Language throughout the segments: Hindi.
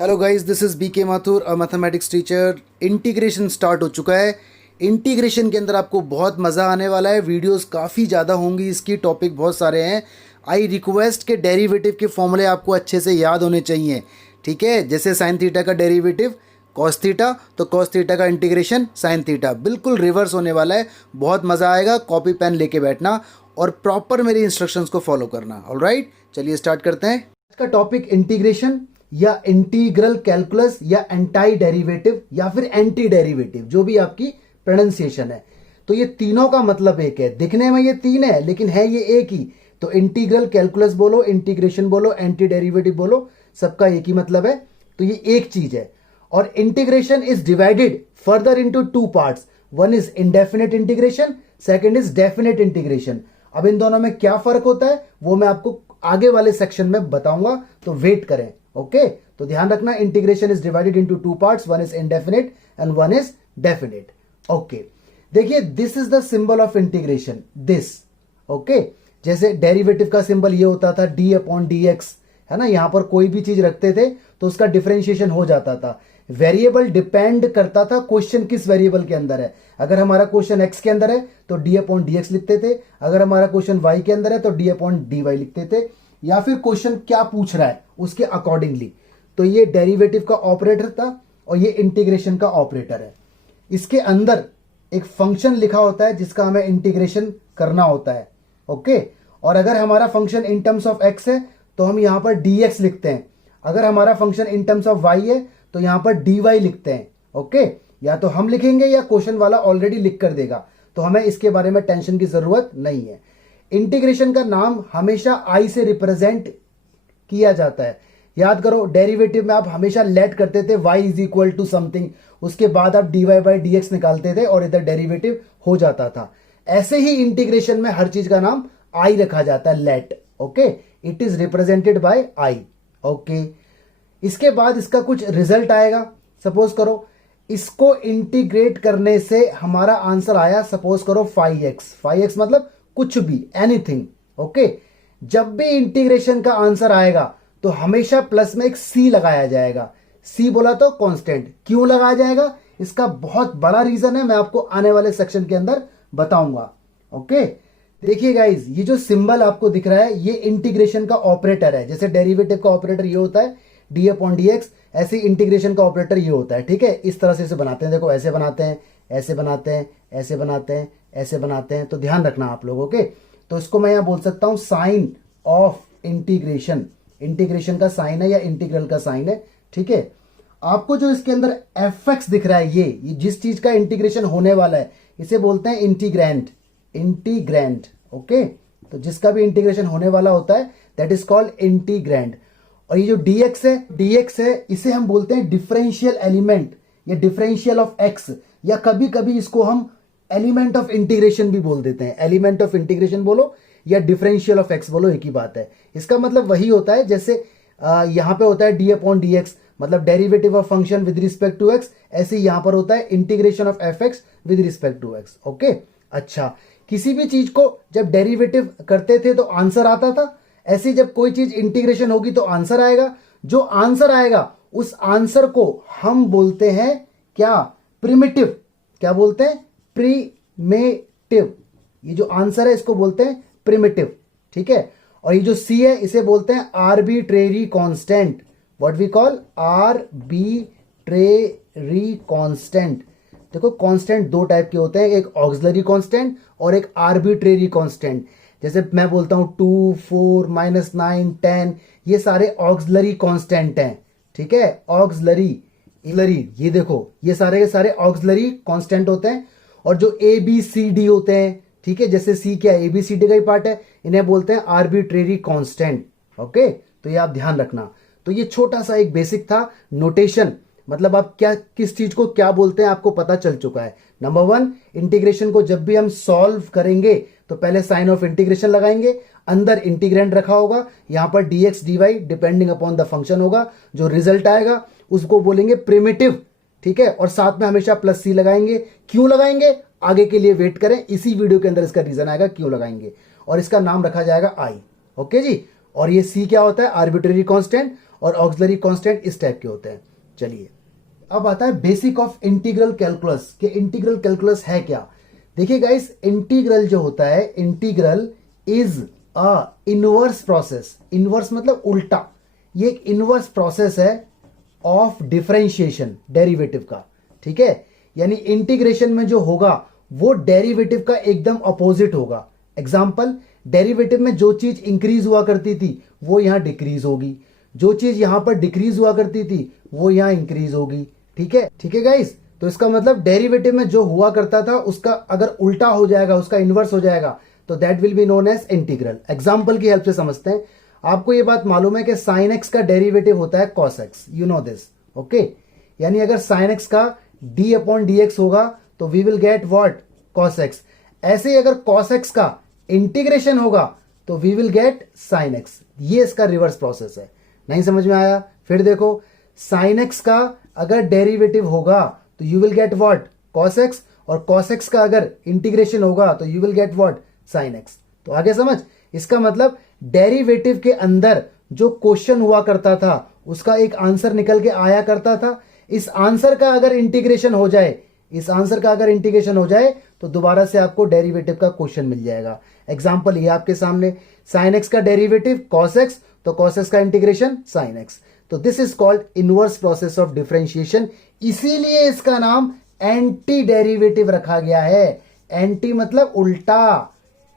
Hello guys, this is B K Mathur, a mathematics teacher. Integration start हो चुका है। इंटीग्रेशन के अंदर आपको बहुत मज़ा आने वाला है। वीडियोस काफ़ी ज़्यादा होंगी, इसकी टॉपिक बहुत सारे हैं। आई रिक्वेस्ट के डेरिवेटिव के फॉर्मूले आपको अच्छे से याद होने चाहिए, ठीक है। जैसे साइन थीटा का डेरिवेटिव कॉस थीटा, तो कॉस थीटा का इंटीग्रेशन साइन थीटा, बिल्कुल रिवर्स होने वाला है। बहुत मज़ा आएगा। कॉपी पेन लेके बैठना और प्रॉपर मेरे इंस्ट्रक्शंस को फॉलो करना। ऑलराइट, चलिए स्टार्ट करते हैं। आज का टॉपिक इंटीग्रेशन या इंटीग्रल कैलकुलस या एंटाई डेरिवेटिव या फिर एंटी डेरिवेटिव, जो भी आपकी प्रोनाउंसिएशन है। तो ये तीनों का मतलब एक है। दिखने में ये तीन है लेकिन है ये एक ही। तो इंटीग्रल कैलकुलस बोलो, इंटीग्रेशन बोलो, एंटी डेरिवेटिव बोलो, सबका एक ही मतलब है। तो ये एक चीज है। और integration is divided further into two parts. One is indefinite integration, second is definite integration. अब इन दोनों में क्या फर्क होता है वो मैं आपको आगे वाले सेक्शन में बताऊंगा, तो वेट करें। ओके, तो ध्यान रखना, integration is divided into two parts, one is indefinite and one is definite. Okay, देखिए this is the symbol of integration, this. Okay, जैसे डेरिवेटिव का सिंबल ये होता था डी अपॉन डी एक्स, है ना। यहां पर कोई भी चीज रखते थे तो उसका डिफरेंशिएशन हो जाता था। वेरिएबल डिपेंड करता था क्वेश्चन किस वेरिएबल के अंदर है। अगर हमारा क्वेश्चन एक्स के अंदर है तो डी अपॉन डी एक्स लिखते थे, अगर हमारा क्वेश्चन वाई के अंदर है तो डी अपॉन डी वाई लिखते थे, या फिर क्वेश्चन क्या पूछ रहा है उसके अकॉर्डिंगली। तो ये डेरिवेटिव का ऑपरेटर था और ये इंटीग्रेशन का ऑपरेटर है। इसके अंदर एक फंक्शन लिखा होता है जिसका हमें इंटीग्रेशन करना होता है। ओके, और अगर हमारा function in terms of x है तो हम यहां पर dx लिखते हैं, अगर हमारा function in terms of y है तो यहां पर dy लिखते हैं। ओके, या तो हम लिखेंगे या क्वेश्चन वाला ऑलरेडी लिख कर देगा, तो हमें इसके बारे में टेंशन की जरूरत नहीं है। इंटीग्रेशन का नाम हमेशा i से रिप्रेजेंट किया जाता है। याद करो, डेरिवेटिव में आप हमेशा लेट करते थे y is equal to something, उसके बाद आप dy बाई डी एक्स निकालते थे और इधर डेरिवेटिव हो जाता था। ऐसे ही इंटीग्रेशन में हर चीज का नाम i रखा जाता है, let. Okay, it is represented by i। Okay, इसके बाद इसका कुछ रिजल्ट आएगा। सपोज करो इसको इंटीग्रेट करने से हमारा आंसर आया, सपोज करो 5x। 5x मतलब कुछ भी, एनीथिंग। ओके, जब भी इंटीग्रेशन का आंसर आएगा तो हमेशा प्लस में एक c लगाया जाएगा। c बोला तो कांस्टेंट। क्यों लगाया जाएगा, इसका बहुत बड़ा रीजन है, मैं आपको आने वाले सेक्शन के अंदर बताऊंगा। ओके, देखिए गाइज, ये जो सिंबल आपको दिख रहा है ये इंटीग्रेशन का ऑपरेटर है। जैसे डेरिवेटिव का ऑपरेटर ये होता है डी अपॉन डी एक्स, ऐसे इंटीग्रेशन का ऑपरेटर ये होता है। ठीक है, इस तरह से इसे बनाते हैं। देखो, ऐसे बनाते हैं, ऐसे बनाते हैं, ऐसे बनाते हैं, ऐसे बनाते हैं। तो ध्यान रखना आप लोग। ओके, तो इसको मैं यहां बोल सकता हूं साइन ऑफ इंटीग्रेशन। इंटीग्रेशन का साइन है या इंटीग्रल का साइन है। ठीक है, आपको जो इसके अंदर एफ एक्स दिख रहा है, ये जिस चीज का इंटीग्रेशन होने वाला है इसे बोलते हैं इंटीग्रैंड। इंटीग्रैंड। ओके, तो जिसका भी इंटीग्रेशन होने वाला होता है दैट इज कॉल्ड इंटीग्रैंड। और ये जो dx है इसे हम बोलते हैं डिफरेंशियल एलिमेंट या डिफरेंशियल ऑफ x, या कभी कभी इसको हम एलिमेंट ऑफ इंटीग्रेशन भी बोल देते हैं। एलिमेंट ऑफ इंटीग्रेशन बोलो या डिफरेंशियल ऑफ x बोलो, एक ही बात है। इसका मतलब वही होता है जैसे यहां पे होता है डी अपॉन डी एक्स, मतलब derivative of function with respect to x, ऐसे यहां पर होता है integration of F X with respect to x। Okay, अच्छा, किसी भी चीज को जब डेरिवेटिव करते थे तो आंसर आता था, ऐसे जब कोई चीज इंटीग्रेशन होगी तो आंसर आएगा। जो आंसर आएगा उस आंसर को हम बोलते हैं क्या, प्रिमिटिव। क्या बोलते हैं, प्रीमेटिव। ये जो आंसर है इसको बोलते हैं प्रिमिटिव। ठीक है, और ये जो सी है इसे बोलते हैं arbitrary constant. What we call arbitrary constant. देखो, कांस्टेंट दो टाइप के होते हैं, एक ऑक्सिलरी कांस्टेंट और एक आर्बिट्रेरी कांस्टेंट। जैसे मैं बोलता हूं 2, 4, -9, 10, ये सारे ऑक्सिलरी कांस्टेंट हैं। ठीक है, ऑक्सिलरी, ये देखो ये सारे के सारे ऑक्सिलरी कांस्टेंट होते हैं। और जो ए बी सी डी होते हैं, ठीक है, जैसे सी क्या है, ए बी सी डी का ही पार्ट है, इन्हें बोलते हैं आर्बिट्रेरी कांस्टेंट। ओके, तो ये आप ध्यान रखना। तो ये छोटा सा एक बेसिक था नोटेशन, मतलब आप क्या किस चीज को क्या बोलते हैं आपको पता चल चुका है। नंबर 1, इंटीग्रेशन को जब भी हम सॉल्व करेंगे तो पहले साइन ऑफ इंटीग्रेशन लगाएंगे, अंदर इंटीग्रेंड रखा होगा, यहां पर dx dy depending upon the function होगा, जो रिजल्ट आएगा उसको बोलेंगे प्रिमिटिव। ठीक है, और साथ में हमेशा प्लस सी लगाएंगे। क्यों लगाएंगे, आगे के लिए वेट करें, इसी वीडियो के अंदर इसका रीजन आएगा क्यों लगाएंगे, और इसका नाम रखा जाएगा आई। ओके जी, और ये सी क्या होता है, आर्बिट्रेरी कांस्टेंट, और ऑक्सिलरी कांस्टेंट इस टाइप के होते हैं। चलिए अब आता है बेसिक ऑफ इंटीग्रल कैलकुलस कि इंटीग्रल कैलकुलस है क्या। देखिए गाइस, इंटीग्रल जो होता है, integral is a inverse process. Inverse मतलब उल्टा, ये एक इनवर्स प्रोसेस है ऑफ डिफरेंशिएशन, डेरिवेटिव का। ठीक है, यानी इंटीग्रेशन में जो होगा वो डेरिवेटिव का एकदम अपोजिट होगा। एग्जाम्पल, डेरिवेटिव में जो चीज इंक्रीज हुआ करती थी वो यहां डिक्रीज होगी, जो चीज यहां पर डिक्रीज हुआ करती थी वो यहां इंक्रीज होगी। ठीक है गाइस, तो इसका मतलब डेरिवेटिव में जो हुआ करता था उसका अगर उल्टा हो जाएगा, उसका इनवर्स हो जाएगा, तो that will be known as integral. Example की हेल्प से समझते हैं। आपको ये बात मालूम है कि साइन एक्स का डेरिवेटिव होता है cos X, you know this, okay. यानी अगर साइन एक्स का डी अपॉन डी एक्स होगा तो we will get what, cos X. ऐसे ही अगर कॉस एक्स का इंटीग्रेशन होगा तो we will get sine X. ये इसका रिवर्स प्रोसेस है। नहीं समझ में आया? फिर देखो, साइन एक्स का अगर डेरिवेटिव होगा तो you will get what, cos x, और कॉस एक्स का अगर इंटीग्रेशन होगा तो you will get what, sine x. तो आगे समझ, इसका मतलब डेरिवेटिव के अंदर जो क्वेश्चन हुआ करता था उसका एक आंसर निकल के आया करता था। इस आंसर का अगर इंटीग्रेशन हो जाए, इस आंसर का अगर इंटीग्रेशन हो जाए तो दोबारा से आपको डेरिवेटिव का क्वेश्चन मिल जाएगा। एग्जांपल ये आपके सामने, साइन एक्स का डेरिवेटिव कॉस एक्स, तो कॉस एक्स का इंटीग्रेशन साइन एक्स। तो this is called inverse process of differentiation. इसीलिए इसका नाम एंटी डेरिवेटिव रखा गया है। एंटी मतलब उल्टा,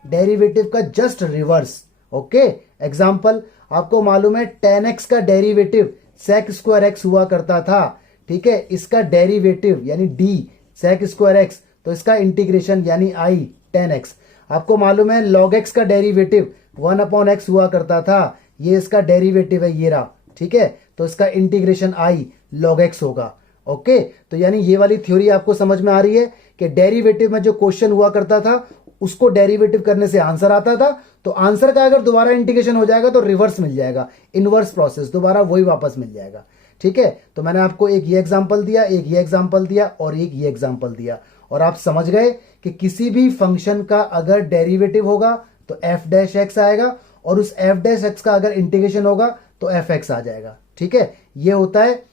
डेरिवेटिव का जस्ट रिवर्स। ओके, एग्जांपल आपको मालूम है tan x का डेरिवेटिव sec स्क्वायर एक्स हुआ करता था। ठीक है, इसका डेरिवेटिव यानी d sec स्क्वायर एक्स, तो इसका इंटीग्रेशन यानी i tan x। आपको मालूम है log x का डेरिवेटिव 1 अपॉन x हुआ करता था, ये इसका डेरिवेटिव है, ये रहा। ठीक है, तो इसका इंटीग्रेशन i log x होगा। ओके, तो यानी ये वाली थ्योरी आपको समझ में आ रही है कि डेरिवेटिव में जो क्वेश्चन हुआ करता था उसको डेरिवेटिव करने से आंसर आता था, तो आंसर का अगर दोबारा इंटीग्रेशन हो जाएगा तो रिवर्स मिल जाएगा, इनवर्स प्रोसेस, दोबारा वही वापस मिल जाएगा। ठीक है, तो मैंने आपको एक ये एग्जांपल दिया, एक ये एग्जांपल दिया और एक ये एग्जांपल दिया, और आप समझ गए कि किसी भी फंक्शन का अगर डेरिवेटिव होगा तो एफ डैश एक्स आएगा, और उस एफ डैश एक्स का अगर इंटीग्रेशन होगा तो एफ एक्स आ जाएगा। ठीक है, ये होता है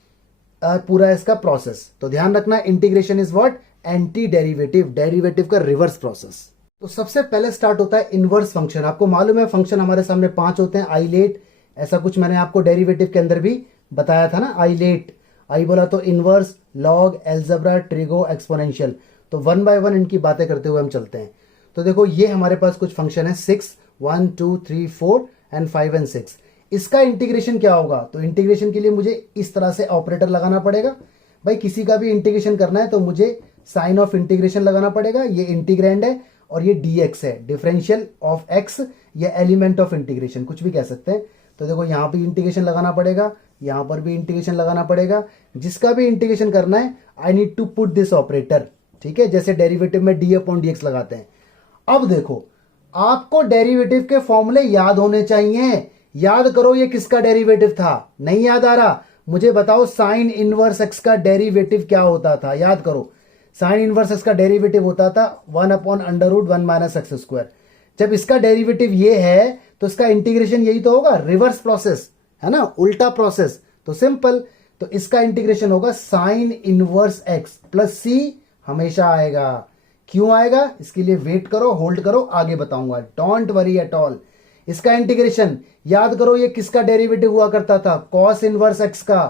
पूरा इसका प्रोसेस। तो ध्यान रखना, integration is what, anti derivative, derivative का रिवर्स प्रोसेस। तो सबसे पहले स्टार्ट होता है इनवर्स फंक्शन। आपको मालूम है फंक्शन हमारे सामने 5 होते हैं, आई लेट, ऐसा कुछ मैंने आपको डेरिवेटिव के अंदर भी बताया था ना, आई लेट, आई बोला तो inverse, log, algebra, trigo, exponential. तो 1 बाय 1 इनकी बातें करते हुए हम चलते हैं। तो देखो, ये हमारे पास कुछ फंक्शन है 6, 1, 2, 3, 4 एंड 5 एंड 6। इसका इंटीग्रेशन क्या होगा? तो इंटीग्रेशन के लिए मुझे इस तरह से ऑपरेटर लगाना पड़ेगा। भाई किसी का भी इंटीग्रेशन करना है तो मुझे साइन ऑफ इंटीग्रेशन लगाना पड़ेगा। ये इंटीग्रैंड है और ये dx है, डिफरेंशियल ऑफ x या एलिमेंट ऑफ इंटीग्रेशन, कुछ भी कह सकते हैं। तो देखो, यहाँ भी इंटीग्रेशन लगाना पड़ेगा, यहाँ पर भी इंटीग्रेशन लगाना पड़ेगा। जिसका भी इंटीग्रेशन करना है, I need to put this operator. ठीक है, जैसे डेरिवेटिव में d अपॉन dx लगाते हैं। अब देखो, आपको डेरिवेटिव के फॉर्मूले याद होने चाहिए। याद करो, ये किसका डेरिवेटिव था? नहीं याद आ रहा? मुझे बताओ, साइन इनवर्स एक्स का डेरिवेटिव क्या होता था? याद करो, साइन इनवर्स एक्स का डेरिवेटिव होता था 1 upon under root 1 minus x square. जब इसका डेरिवेटिव ये है तो इसका इंटीग्रेशन यही तो होगा, रिवर्स प्रोसेस है ना, उल्टा प्रोसेस। तो सिंपल, तो इसका इंटीग्रेशन होगा sign inverse x plus c, हमेशा आएगा। क्यों आएगा? इसके लिए वेट करो, होल्ड करो, आगे बताऊंगा, डोंट वरी एट ऑल। इसका इंटीग्रेशन याद करो, ये किसका डेरिवेटिव हुआ करता था? कॉस इनवर्स एक्स का।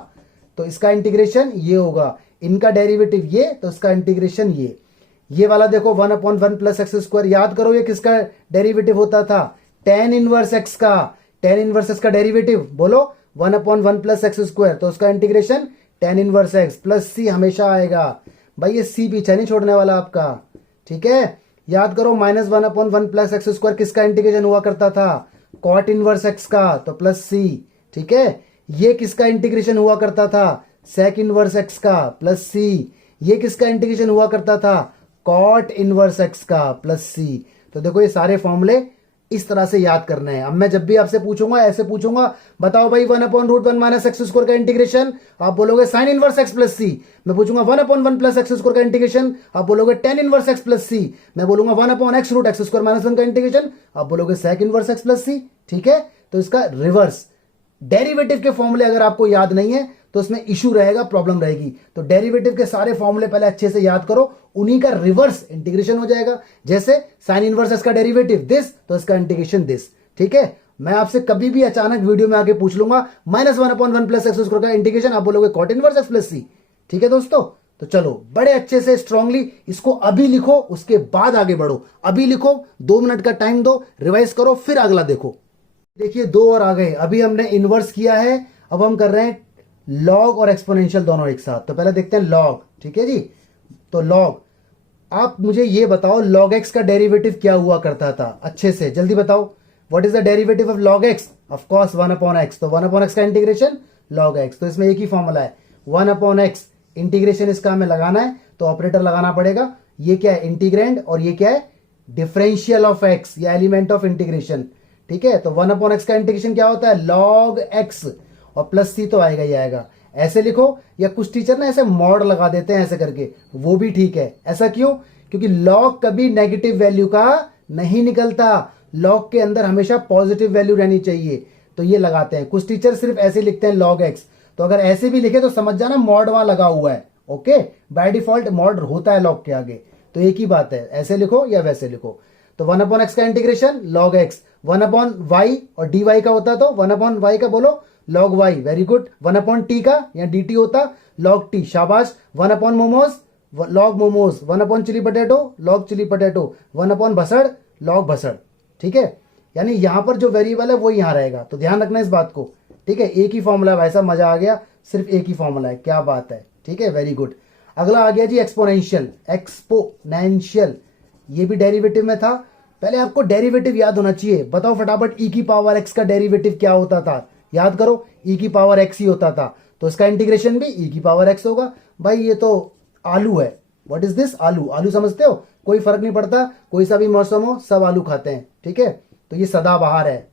तो इसका इंटीग्रेशन ये होगा, इनका डेरिवेटिव ये, तो इसका इंटीग्रेशन ये वाला देखो 1 अपॉन 1 प्लस एक्स स्क्वायर। याद करो, ये किसका डेरिवेटिव होता था? टेन इनवर्स एक्स का। टेन इनवर्स एक्स का डेरिवेटिव बोलो 1 अपॉन 1 प्लस एक्स स्क्वायर, तो उसका integration tan inverse x plus c, हमेशा आएगा। भाई ये सी पीछे नहीं छोड़ने वाला आपका। ठीक है, याद करो, minus 1 upon 1 plus x square किसका इंटीग्रेशन हुआ करता था? कॉट इनवर्स एक्स का, तो प्लस सी। ठीक है, ये किसका इंटीग्रेशन हुआ करता था? सेक इनवर्स एक्स का, प्लस सी। ये किसका इंटीग्रेशन हुआ करता था? कॉट इनवर्स एक्स का, प्लस सी। तो देखो, ये सारे फॉर्मूले इस तरह से याद करने हैं। अब मैं जब भी आपसे पूछूंगा ऐसे पूछूंगा, बताओ भाई 1 upon root 1 minus x square का इंटीग्रेशन, आप बोलोगे साइन इनवर्स एक्स प्लस सी। मैं पूछूंगा 1 अपॉन 1 प्लस एक्स स्क्वायर का इंटीग्रेशन, आप बोलोगे टेन इनवर्स एक्स प्लस सी। मैं बोलूंगा 1 upon X root X square minus 1 का इंटीग्रेशन, आप बोलोगे sec inverse x plus C. ठीक है, तो इसका रिवर्स डेरिवेटिव के फॉर्मूले अगर आपको याद नहीं है तो उसमें इशू रहेगा, प्रॉब्लम रहेगी। तो डेरिवेटिव के सारे फॉर्मूले पहले अच्छे से याद करो, उन्हीं का रिवर्स इंटीग्रेशन हो जाएगा। जैसे साइन इनवर्स इसका डेरिवेटिव दिस, तो इसका इंटीग्रेशन दिस। ठीक है, मैं आपसे कभी भी अचानक वीडियो में आके पूछ लूंगा -1/1 प्लस एक्स स्क्वायर का इंटीग्रेशन, आप बोलोगे cot inverse x plus C. ठीक है दोस्तों, तो चलो बड़े अच्छे से स्ट्रांगली इसको अभी लिखो, उसके बाद आगे बढ़ो। अभी लिखो, 2 मिनट का टाइम दो, रिवाइज करो, फिर अगला देखो। देखिए 2 और आ गए। अभी हमने इनवर्स किया है, अब हम कर रहे हैं लॉग और एक्सपोनेंशियल दोनों एक साथ। तो पहले देखते हैं लॉग। ठीक है जी, तो लॉग, आप मुझे ये बताओ लॉग एक्स का डेरिवेटिव क्या हुआ करता था, अच्छे से जल्दी बताओ। What is the derivative of log x? Of course 1/x। तो 1/x का इंटीग्रेशन लॉग एक्स। तो इसमें एक ही फॉर्मूला है 1/x, इंटीग्रेशन इसका हमें लगाना है तो ऑपरेटर लगाना पड़ेगा। ये क्या है? इंटीग्रेंड, और ये क्या है? डिफरेंशियल ऑफ एक्स, या एलिमेंट ऑफ इंटीग्रेशन। ठीक है, तो 1/x का इंटीग्रेशन क्या होता है? लॉग एक्स, और प्लस सी तो आएगा ही आएगा। ऐसे लिखो, या कुछ टीचर ना ऐसे मॉड लगा देते हैं ऐसे करके, वो भी ठीक है। ऐसा क्यों? क्योंकि लॉग कभी नेगेटिव वैल्यू का नहीं निकलता, लॉग के अंदर हमेशा पॉजिटिव वैल्यू रहनी चाहिए, तो ये लगाते हैं। कुछ टीचर सिर्फ ऐसे लिखते हैं लॉग एक्स, तो अगर ऐसे भी लिखे तो समझ जाना मॉड वहां लगा हुआ है। ओके, बाय डिफॉल्ट मॉड होता है लॉग के आगे, तो एक ही बात है, ऐसे लिखो या वैसे लिखो। तो 1/x का इंटीग्रेशन लॉग एक्स, 1/y और dy का होता तो 1/y का बोलो log y, very good. 1/t का या dt होता लॉग t, शाबाश। 1/मोमोज लॉग मोमोज, 1/चिली पटेटो लॉग चिली पटेटो, 1/भसड़ लॉग भसड़। ठीक है, यानी यहां पर जो वेरिएबल है वो यहां रहेगा, तो ध्यान रखना इस बात को। ठीक है, एक ही फॉर्मूला है, वैसा मजा आ गया, सिर्फ एक ही फॉर्मूला है, क्या बात है। ठीक है, वेरी गुड। अगला आ गया जी एक्सपोनेंशियल, एक्सपोनेंशियल, ये भी डेरिवेटिव में था। पहले आपको डेरिवेटिव याद होना चाहिए। बताओ फटाफट, ई की पावर एक्स का डेरिवेटिव क्या होता था? याद करो, ई की पावर एक्स ही होता था, तो इसका इंटीग्रेशन भी ई की पावर एक्स होगा। भाई ये तो आलू है, व्हाट इज दिस? आलू। आलू समझते हो? कोई फर्क नहीं पड़ता, कोई सा भी मौसम हो, सब आलू खाते हैं। ठीक है, तो ये सदाबहार है,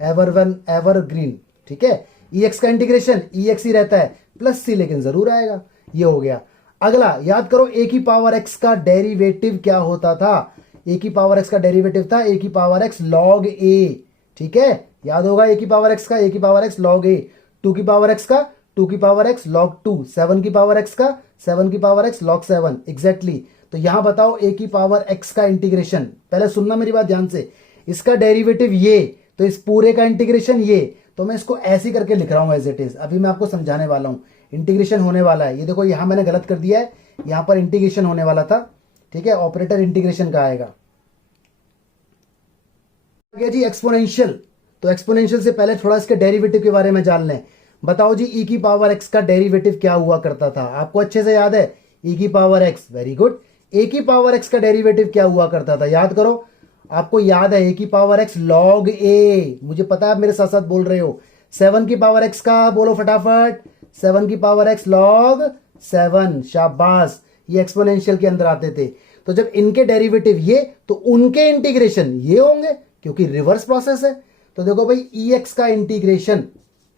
एवर ग्रीन। ठीक है, ई एक्स का इंटीग्रेशन ई एक्स ही रहता है, प्लस सी लेकिन जरूर आएगा। ये हो गया। अगला याद करो, ए की पावर एक्स का डेरिवेटिव क्या होता था? ए की पावर एक्स का डेरिवेटिव था ए की पावर एक्स लॉग ए। ठीक है, याद होगा ए की पावर एक्स का ए की पावर एक्स लॉग ए, 2 की पावर एक्स का 2 की पावर एक्स लॉग 2, 7 की पावर एक्स का 7 की पावर एक्स लॉग 7, एग्जैक्टली। तो यहां बताओ ए की पावर एक्स का इंटीग्रेशन, पहले सुनना मेरी बात ध्यान से, इसका डेरिवेटिव ये, तो इस पूरे का इंटीग्रेशन ये, तो मैं इसको ऐसे करके लिख रहा हूं एज इट इज। अभी मैं आपको समझाने वाला हूं, इंटीग्रेशन होने वाला है। ये देखो यहां मैंने गलत कर दिया है, यहां पर इंटीग्रेशन होने वाला था। ठीक है, ऑपरेटर इंटीग्रेशन का आएगा। जी एक्सपोनेंशियल, तो एक्सपोनेंशियल से पहले थोड़ा इसके डेरिवेटिव के बारे में जान लें। बताओ जी, ई की पावर एक्स का डेरिवेटिव क्या हुआ करता था? आपको अच्छे से याद है, ई की पावर एक्स, वेरी गुड। ए की पावर एक्स का डेरिवेटिव क्या हुआ करता था? याद करो, आपको याद है ए की पावर एक्स लॉग ए, मुझे पता है आप मेरे साथ साथ बोल रहे हो। 7 की पावर एक्स का बोलो फटाफट, 7 की पावर एक्स लॉग 7, शाबाश। ये एक्सपोनेंशियल के अंदर आते थे। तो जब इनके डेरिवेटिव ये, तो उनके इंटीग्रेशन ये होंगे, क्योंकि रिवर्स प्रोसेस है। तो देखो भाई, ई एक्स का इंटीग्रेशन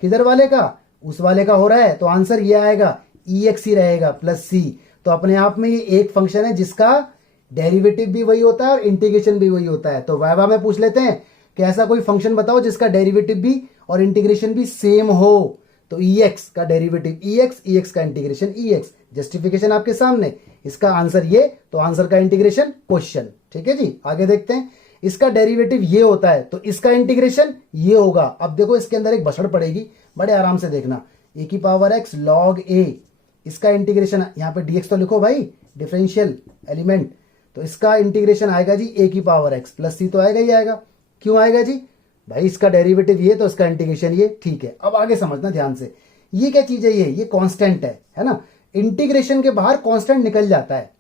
किधर वाले का? उस वाले का हो रहा है, तो आंसर ये आएगा, ई एक्स ही रहेगा प्लस सी। तो अपने आप में ये एक फंक्शन है जिसका डेरिवेटिव भी वही होता है और इंटीग्रेशन भी वही होता है। तो वाइवा में पूछ लेते हैं कि ऐसा कोई फंक्शन बताओ जिसका डेरिवेटिव भी और इंटीग्रेशन भी सेम हो। तो ई एक्स का डेरिवेटिव ई एक्स का इंटीग्रेशन ई एक्स, जस्टिफिकेशन आपके सामने। इसका आंसर ये, तो आंसर का इंटीग्रेशन क्वेश्चन। ठीक है जी, आगे देखते हैं। इसका डेरिवेटिव ये होता है, तो इसका इंटीग्रेशन ये होगा। अब देखो इसके अंदर एक बछड़ पड़ेगी, बड़े आराम से देखना। ए की पावर एक्स लॉग ए, इसका इंटीग्रेशन, यहां पे डीएक्स तो लिखो भाई, डिफरेंशियल एलिमेंट। तो इसका इंटीग्रेशन आएगा जी ए की पावर एक्स प्लस सी, तो आएगा ही आएगा। क्यों आएगा जी? भाई इसका डेरिवेटिव ये, तो इसका इंटीग्रेशन ये। ठीक है, अब आगे समझना ध्यान से, ये क्या चीज है? ये कांस्टेंट है ना। इंटीग्रेशन के बाहर कांस्टेंट निकल जाता है।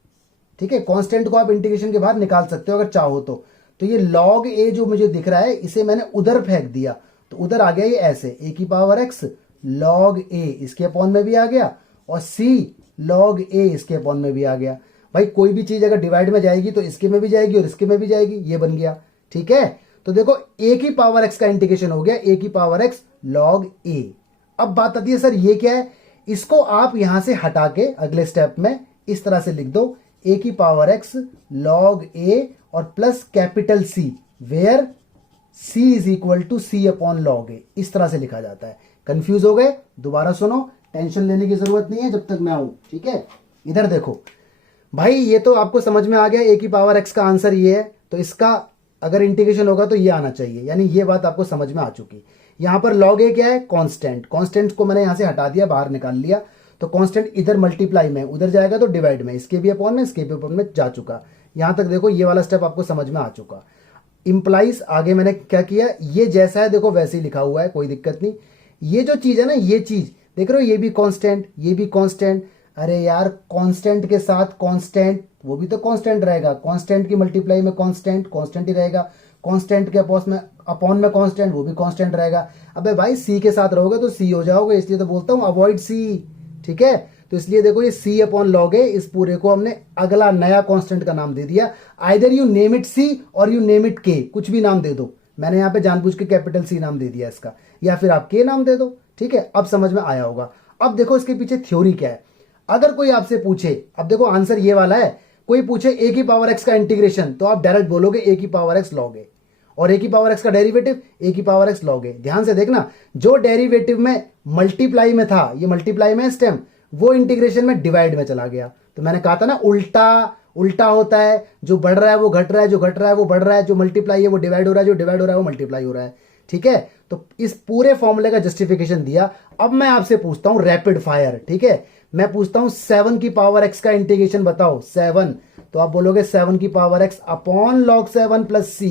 ठीक है, कांस्टेंट को आप इंटीग्रेशन के बाहर निकाल सकते हो अगर चाहो तो। ये लॉग ए जो मुझे दिख रहा है, इसे मैंने उधर फेंक दिया, तो उधर आ गया ये ऐसे, ए की पावर एक्स लॉग ए, इसके अपॉन में भी आ गया, और सी लॉग ए इसके अपॉन में भी आ गया। भाई कोई भी चीज अगर डिवाइड में जाएगी तो इसके में भी जाएगी और इसके में भी जाएगी, ये बन गया। ठीक है, तो देखो ए की पावर एक्स का इंटीग्रेशन हो गया ए की पावर एक्स लॉग ए। अब बात आती है सर ये क्या है? इसको आप यहां से हटा के अगले स्टेप में इस तरह से लिख दो, ए की पावर एक्स लॉग ए और plus capital c, where c is equal to c upon log a, इस तरह से लिखा जाता है। कंफ्यूज हो गए? दोबारा सुनो, टेंशन लेने की जरूरत नहीं है जब तक मैं आऊं, ठीक है। इधर देखो भाई, ये तो आपको समझ में आ गया, ए की पावर एक्स का आंसर ये है, तो इसका अगर इंटीग्रेशन होगा तो ये आना चाहिए, यानी ये बात आपको समझ में आ चुकी। यहां पर लॉग ए क्या है? कांस्टेंट। कांस्टेंट को मैंने यहां से हटा दिया, बाहर निकाल लिया, तो कांस्टेंट इधर मल्टीप्लाई में, उधर जाएगा तो डिवाइड में, इसके भी अपॉन में, इसके भी अपॉन में जा चुका। यहां तक देखो ये वाला स्टेप आपको समझ में आ चुका। इंप्लाइज आगे मैंने क्या किया, ये जैसा है देखो वैसे ही लिखा हुआ है, कोई दिक्कत नहीं। ये जो चीज है ना, ये चीज देख रहे हो, ये भी कांस्टेंट, ये भी कांस्टेंट। अरे यार, कांस्टेंट के साथ कांस्टेंट, वो भी तो कांस्टेंट रहेगा। कांस्टेंट की मल्टीप्लाई में कांस्टेंट, कांस्टेंट ही रहेगा। कांस्टेंट के अपॉन में कांस्टेंट, वो भी कांस्टेंट रहेगा। अबे भाई, सी के साथ रहोगे तो सी हो जाओगे, इसलिए तो बोलता हूं अवॉइड सी, ठीक है। तो इसलिए देखो ये सी अपॉन लॉग ए, इस पूरे को हमने अगला नया कांस्टेंट का नाम दे दिया। आइदर यू नेम इट सी और यू नेम इट के, कुछ भी नाम दे दो। मैंने यहाँ पे जानबूझ के कैपिटल सी नाम दे दिया इसका, या फिर आप के नाम दे दो, ठीक है। अब समझ में आया होगा। अब देखो इसके पीछे थ्योरी क्या है। अगर कोई आपसे पूछे, अब देखो आंसर ये वाला है, कोई पूछे ए की पावर एक्स का इंटीग्रेशन, तो आप डायरेक्ट बोलोगे ए की पावर एक्स लॉग ए, और ए की पावर एक्स का डेरिवेटिव ए की पावर एक्स लॉग ए। ध्यान से देखना, जो डेरिवेटिव में मल्टीप्लाई में था, ये मल्टीप्लाई में स्टेम, वो इंटीग्रेशन में डिवाइड में चला गया। तो मैंने कहा था ना, उल्टा उल्टा होता है, जो बढ़ रहा है वो घट रहा है, जो घट रहा है वो बढ़ रहा है, जो मल्टीप्लाई है वो डिवाइड हो रहा है, जो डिवाइड हो रहा है वो मल्टीप्लाई हो रहा है, ठीक है। तो इस पूरे फॉर्मूले का जस्टिफिकेशन दिया। अब मैं आपसे पूछता हूं रैपिड फायर, ठीक है। मैं पूछता हूं 7 की पावर एक्स का इंटीग्रेशन बताओ, 7। तो आप बोलोगे 7 की power x upon log 7 plus c.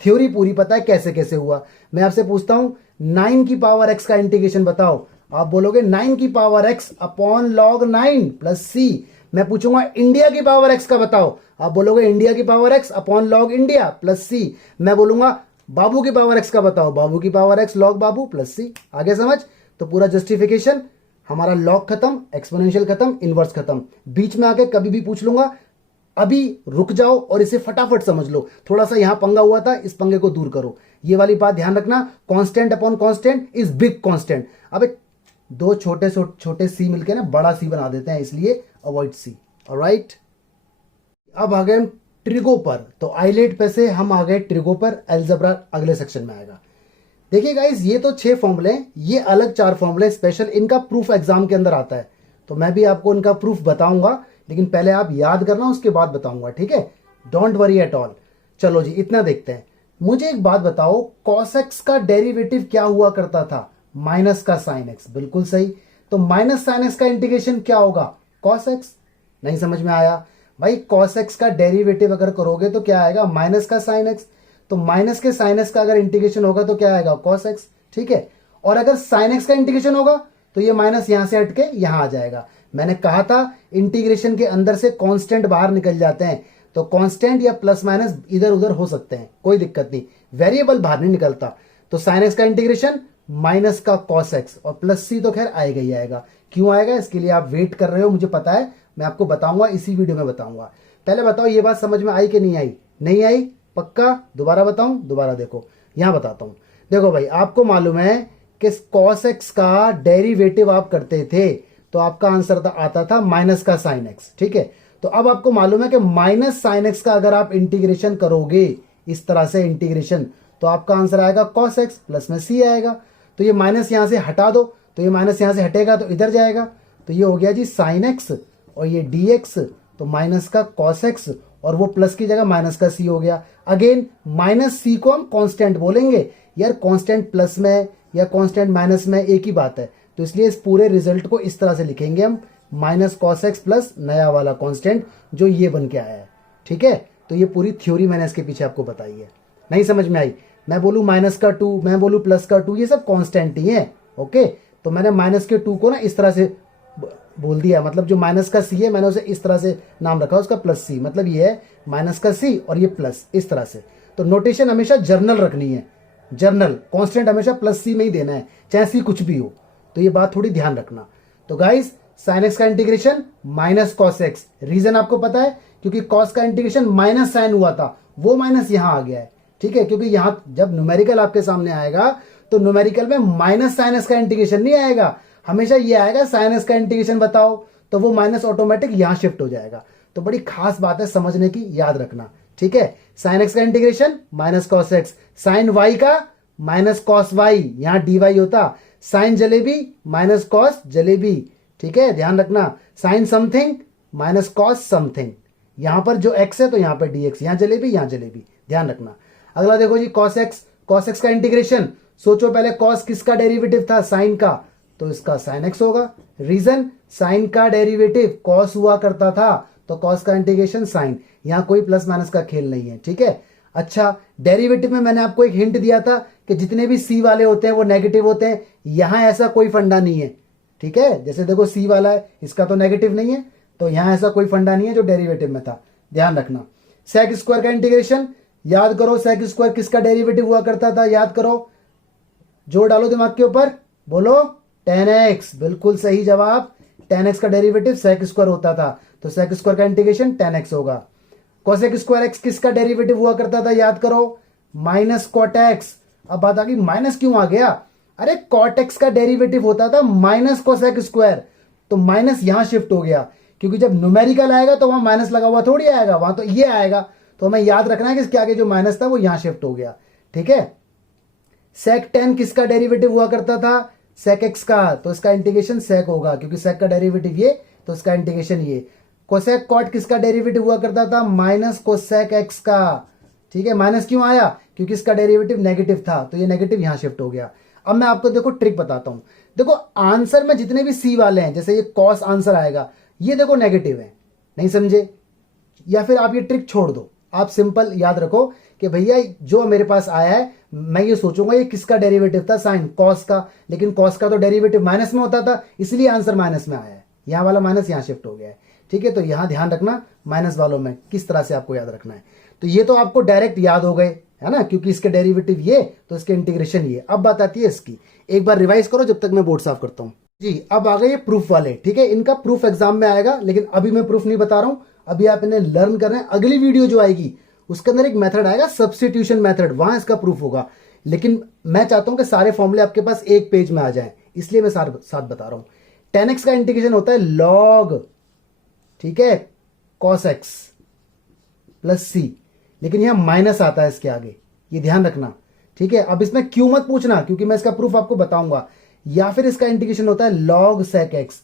Theory पूरी पता है कैसे कैसे हुआ। मैं आपसे पूछता हूं 9 की पावर एक्स का इंटीग्रेशन बताओ, आप बोलोगे 9 की power x upon log 9 plus सी। मैं पूछूंगा इंडिया की पावर एक्स का बताओ, आप बोलोगे इंडिया की power x upon log India plus सी। मैं बोलूंगा बाबू की पावर एक्स का बताओ, बाबू की पावर एक्स लॉग बाबू प्लस सी। आगे समझ? तो पूरा जस्टिफिकेशन हमारा, लॉग खत्म, एक्सपोनेंशियल खत्म, इनवर्स खत्म। बीच में आके कभी भी पूछ लूंगा। अभी रुक जाओ और इसे फटाफट समझ लो। थोड़ा सा यहां पंगा हुआ था, इस पंगे को दूर करो। ये वाली बात ध्यान रखना, constant upon constant is big constant. अब दो छोटे छोटे सी मिलके ना बड़ा सी बना देते हैं, इसलिए अवॉइड सी। ऑलराइट, अब आ गए ट्रिगो पर। तो आइलेट पे से हम आ गए ट्रिगो पर, अलजेब्रा अगले सेक्शन में आएगा। देखिए गाइस, ये तो 6 फॉर्मूले हैं, ये अलग 4 फॉर्मूले स्पेशल, इनका प्रूफ एग्जाम के अंदर आता है, तो मैं भी आपको इनका प्रूफ बताऊंगा, लेकिन पहले आप याद करना, उसके बाद बताऊंगा, ठीक है। Don't worry at all. चलो जी, इतना देखते हैं। मुझे एक बात बताओ, कॉस एक्स का डेरिवेटिव क्या हुआ करता था? माइनस का साइन एक्स। बिल्कुल सही। तो माइनस साइन एक्स का इंटीग्रेशन क्या होगा? Cos x. नहीं समझ में आया भाई? कॉस एक्स का डेरिवेटिव अगर करोगे तो क्या आएगा? माइनस का साइन एक्स। तो माइनस के साइन एक्स का अगर इंटीग्रेशन होगा तो क्या आएगा? कॉस एक्स, ठीक है। और अगर साइन एक्स का इंटीग्रेशन होगा तो ये माइनस यहां से हटके यहां आ जाएगा। मैंने कहा था इंटीग्रेशन के अंदर से कांस्टेंट बाहर निकल जाते हैं, तो कांस्टेंट या प्लस माइनस इधर उधर हो सकते हैं, कोई दिक्कत नहीं, वेरिएबल बाहर नहीं निकलता। तो साइन एक्स का इंटीग्रेशन माइनस का कॉस एक्स, और प्लस सी तो खैर आएगा ही आएगा। क्यों आएगा इसके लिए आप वेट कर रहे हो, मुझे पता है, मैं आपको बताऊंगा, इसी वीडियो में बताऊंगा। पहले बताओ ये बात समझ में आई कि नहीं आई? नहीं आई? पक्का? दोबारा बताऊं? दोबारा देखो, यहां बताता हूं। देखो भाई, आपको मालूम है कि कॉस एक्स का डेरिवेटिव आप करते थे तो आपका आंसर आता था माइनस का साइन एक्स, ठीक है। तो अब आपको मालूम है कि माइनस साइन एक्स का अगर आप इंटीग्रेशन करोगे, इस तरह से इंटीग्रेशन, तो आपका आंसर आएगा कॉस एक्स, प्लस में सी आएगा। तो ये माइनस यहां से हटा दो, तो ये माइनस यहां से हटेगा तो इधर जाएगा, तो ये हो गया जी साइन एक्स, और ये डी एक्स, तो माइनस का कॉस एक्स, और वो प्लस की जगह माइनस का सी हो गया। अगेन माइनस सी को हम कांस्टेंट बोलेंगे यार, कांस्टेंट प्लस में या कांस्टेंट माइनस में एक ही बात है, तो इसलिए इस पूरे रिजल्ट को इस तरह से लिखेंगे हम, माइनस कॉस एक्स प्लस नया वाला कांस्टेंट जो ये बन के आया है, ठीक है। तो ये पूरी थ्योरी मैंने इसके पीछे आपको बताई है। नहीं समझ में आई? मैं बोलूं माइनस का 2, मैं बोलूं प्लस का 2, ये सब कांस्टेंट ही है, ओके। तो मैंने माइनस के 2 को ना इस तरह से बोल दिया, मतलब जो माइनस का सी है मैंने उसे इस तरह से नाम रखा, उसका प्लस सी, मतलब ये है माइनस का सी और ये प्लस, इस तरह से। तो नोटेशन हमेशा जर्नल रखनी है, जर्नल कांस्टेंट हमेशा प्लस सी में ही देना है, चाहे सी कुछ भी हो। तो ये बात थोड़ी ध्यान रखना। तो गाइस, साइन एक्स का integration minus cos X, reason आपको पता है, क्योंकि कॉस का इंटीग्रेशन माइनस साइन हुआ था, वो माइनस यहां आ गया है, ठीक है। क्योंकि यहां जब न्यूमेरिकल आपके सामने आएगा तो न्यूमेरिकल में माइनस साइन एक्स का इंटीग्रेशन नहीं आएगा, हमेशा ये आएगा साइन एक्स का इंटीग्रेशन बताओ, तो वो माइनस ऑटोमेटिक यहां शिफ्ट हो जाएगा। तो बड़ी खास बात है समझने की, याद रखना, ठीक है। साइन एक्स का integration minus cos X, sine Y का माइनस कॉस वाई, यहां डी वाई होता, sine jalebi minus cos jalebi, ठीक है, ध्यान रखना। Sine something minus cos something, यहां पर जो एक्स है तो यहां पर डी एक्स, यहां जलेबी यहां जलेबी, ध्यान रखना। अगला देखो जी कॉस एक्स का इंटीग्रेशन, सोचो पहले कॉस किसका डेरिवेटिव था, साइन का, तो इसका साइन एक्स होगा। रीजन, साइन का डेरिवेटिव कॉस हुआ करता था तो कॉस का इंटीग्रेशन साइन, यहां कोई प्लस माइनस का खेल नहीं है, ठीक है। अच्छा, डेरिवेटिव में मैंने आपको एक हिंट दिया था कि जितने भी सी वाले होते हैं वो नेगेटिव होते हैं, यहां ऐसा कोई फंडा नहीं है, ठीक है। जैसे देखो सी वाला है, इसका तो नेगेटिव नहीं है, तो यहां ऐसा कोई फंडा नहीं है जो डेरिवेटिव में था, ध्यान रखना। सेक स्क्वायर का इंटीग्रेशन, याद करो सेक स्क्वायर किसका डेरिवेटिव हुआ करता था, याद करो, जोर डालो दिमाग के ऊपर, बोलो टेन एक्स, बिल्कुल सही जवाब। टेन एक्स का डेरिवेटिव सेक स्क्वायर होता था, तो सेक स्क्वायर का इंटीग्रेशन टेन एक्स होगा। कोसेक स्क्वायर एक्स किसका डेरिवेटिव हुआ करता था, याद करो, माइनस कॉट एक्स। अब बात आ गई माइनस क्यों आ गया, अरे कॉट एक्स का डेरिवेटिव होता था माइनस कोसेक स्क्वायर, तो माइनस यहां शिफ्ट हो गया, क्योंकि जब न्यूमेरिकल आएगा तो वहां माइनस लगा हुआ थोड़ी आएगा, वहां तो ये आएगा, तो हमें याद रखना है कि इसके आगे जो माइनस था वो यहां शिफ्ट हो गया, ठीक है। सेक टेन किसका डेरिवेटिव हुआ करता था, सेक एक्स का, तो इसका इंटीग्रेशन सेक होगा, क्योंकि सेक का डेरिवेटिव ये, तो इसका इंटीग्रेशन ये। कोसेक कॉट किसका डेरिवेटिव हुआ करता था, माइनस कोसेक एक्स का, ठीक है। माइनस क्यों आया, क्योंकि इसका डेरिवेटिव नेगेटिव था, तो ये नेगेटिव यहां शिफ्ट हो गया। अब मैं आपको देखो ट्रिक बताता हूं, देखो आंसर में जितने भी सी वाले हैं, जैसे ये कॉस आंसर आएगा, ये देखो नेगेटिव है, नहीं समझे, या फिर आप ये ट्रिक छोड़ दो, आप सिंपल याद रखो कि भैया जो मेरे पास आया है, मैं ये सोचूंगा ये किसका डेरिवेटिव था, साइन कॉस का, लेकिन कॉस का तो डेरिवेटिव माइनस में होता था, इसलिए आंसर माइनस में आया है, यहां वाला माइनस यहां शिफ्ट हो गया है, ठीक है। तो यहां ध्यान रखना माइनस वालों में किस तरह से आपको याद रखना है, तो ये तो आपको डायरेक्ट याद हो गए, है ना, क्योंकि इसके डेरिवेटिव ये, तो इसके इंटीग्रेशन ये। अब बात आती है इसकी, एक बार रिवाइज करो जब तक मैं बोर्ड साफ करता हूं जी। अब आ गए ये प्रूफ वाले, ठीक है, इनका प्रूफ एग्जाम में आएगा, लेकिन अभी मैं प्रूफ नहीं बता रहा हूं, अभी आप इन्हें लर्न कर रहे हैं। अगली वीडियो जो आएगी उसके अंदर एक मेथड आएगा सब्स्टिट्यूशन मेथड, वहां इसका प्रूफ होगा, लेकिन मैं चाहता हूं कि सारे फॉर्मूले आपके पास एक पेज में आ जाएं, इसलिए मैं साथ बता रहा हूं। टेन एक्स का इंटीग्रेशन होता है लॉग, ठीक है, कॉस एक्स प्लस सी, लेकिन यहां माइनस आता है इसके आगे, ये ध्यान रखना, ठीक है। अब इसमें क्यों मत पूछना, क्योंकि मैं इसका प्रूफ आपको बताऊंगा। या फिर इसका इंटीग्रेशन होता है लॉग सेक एक्स,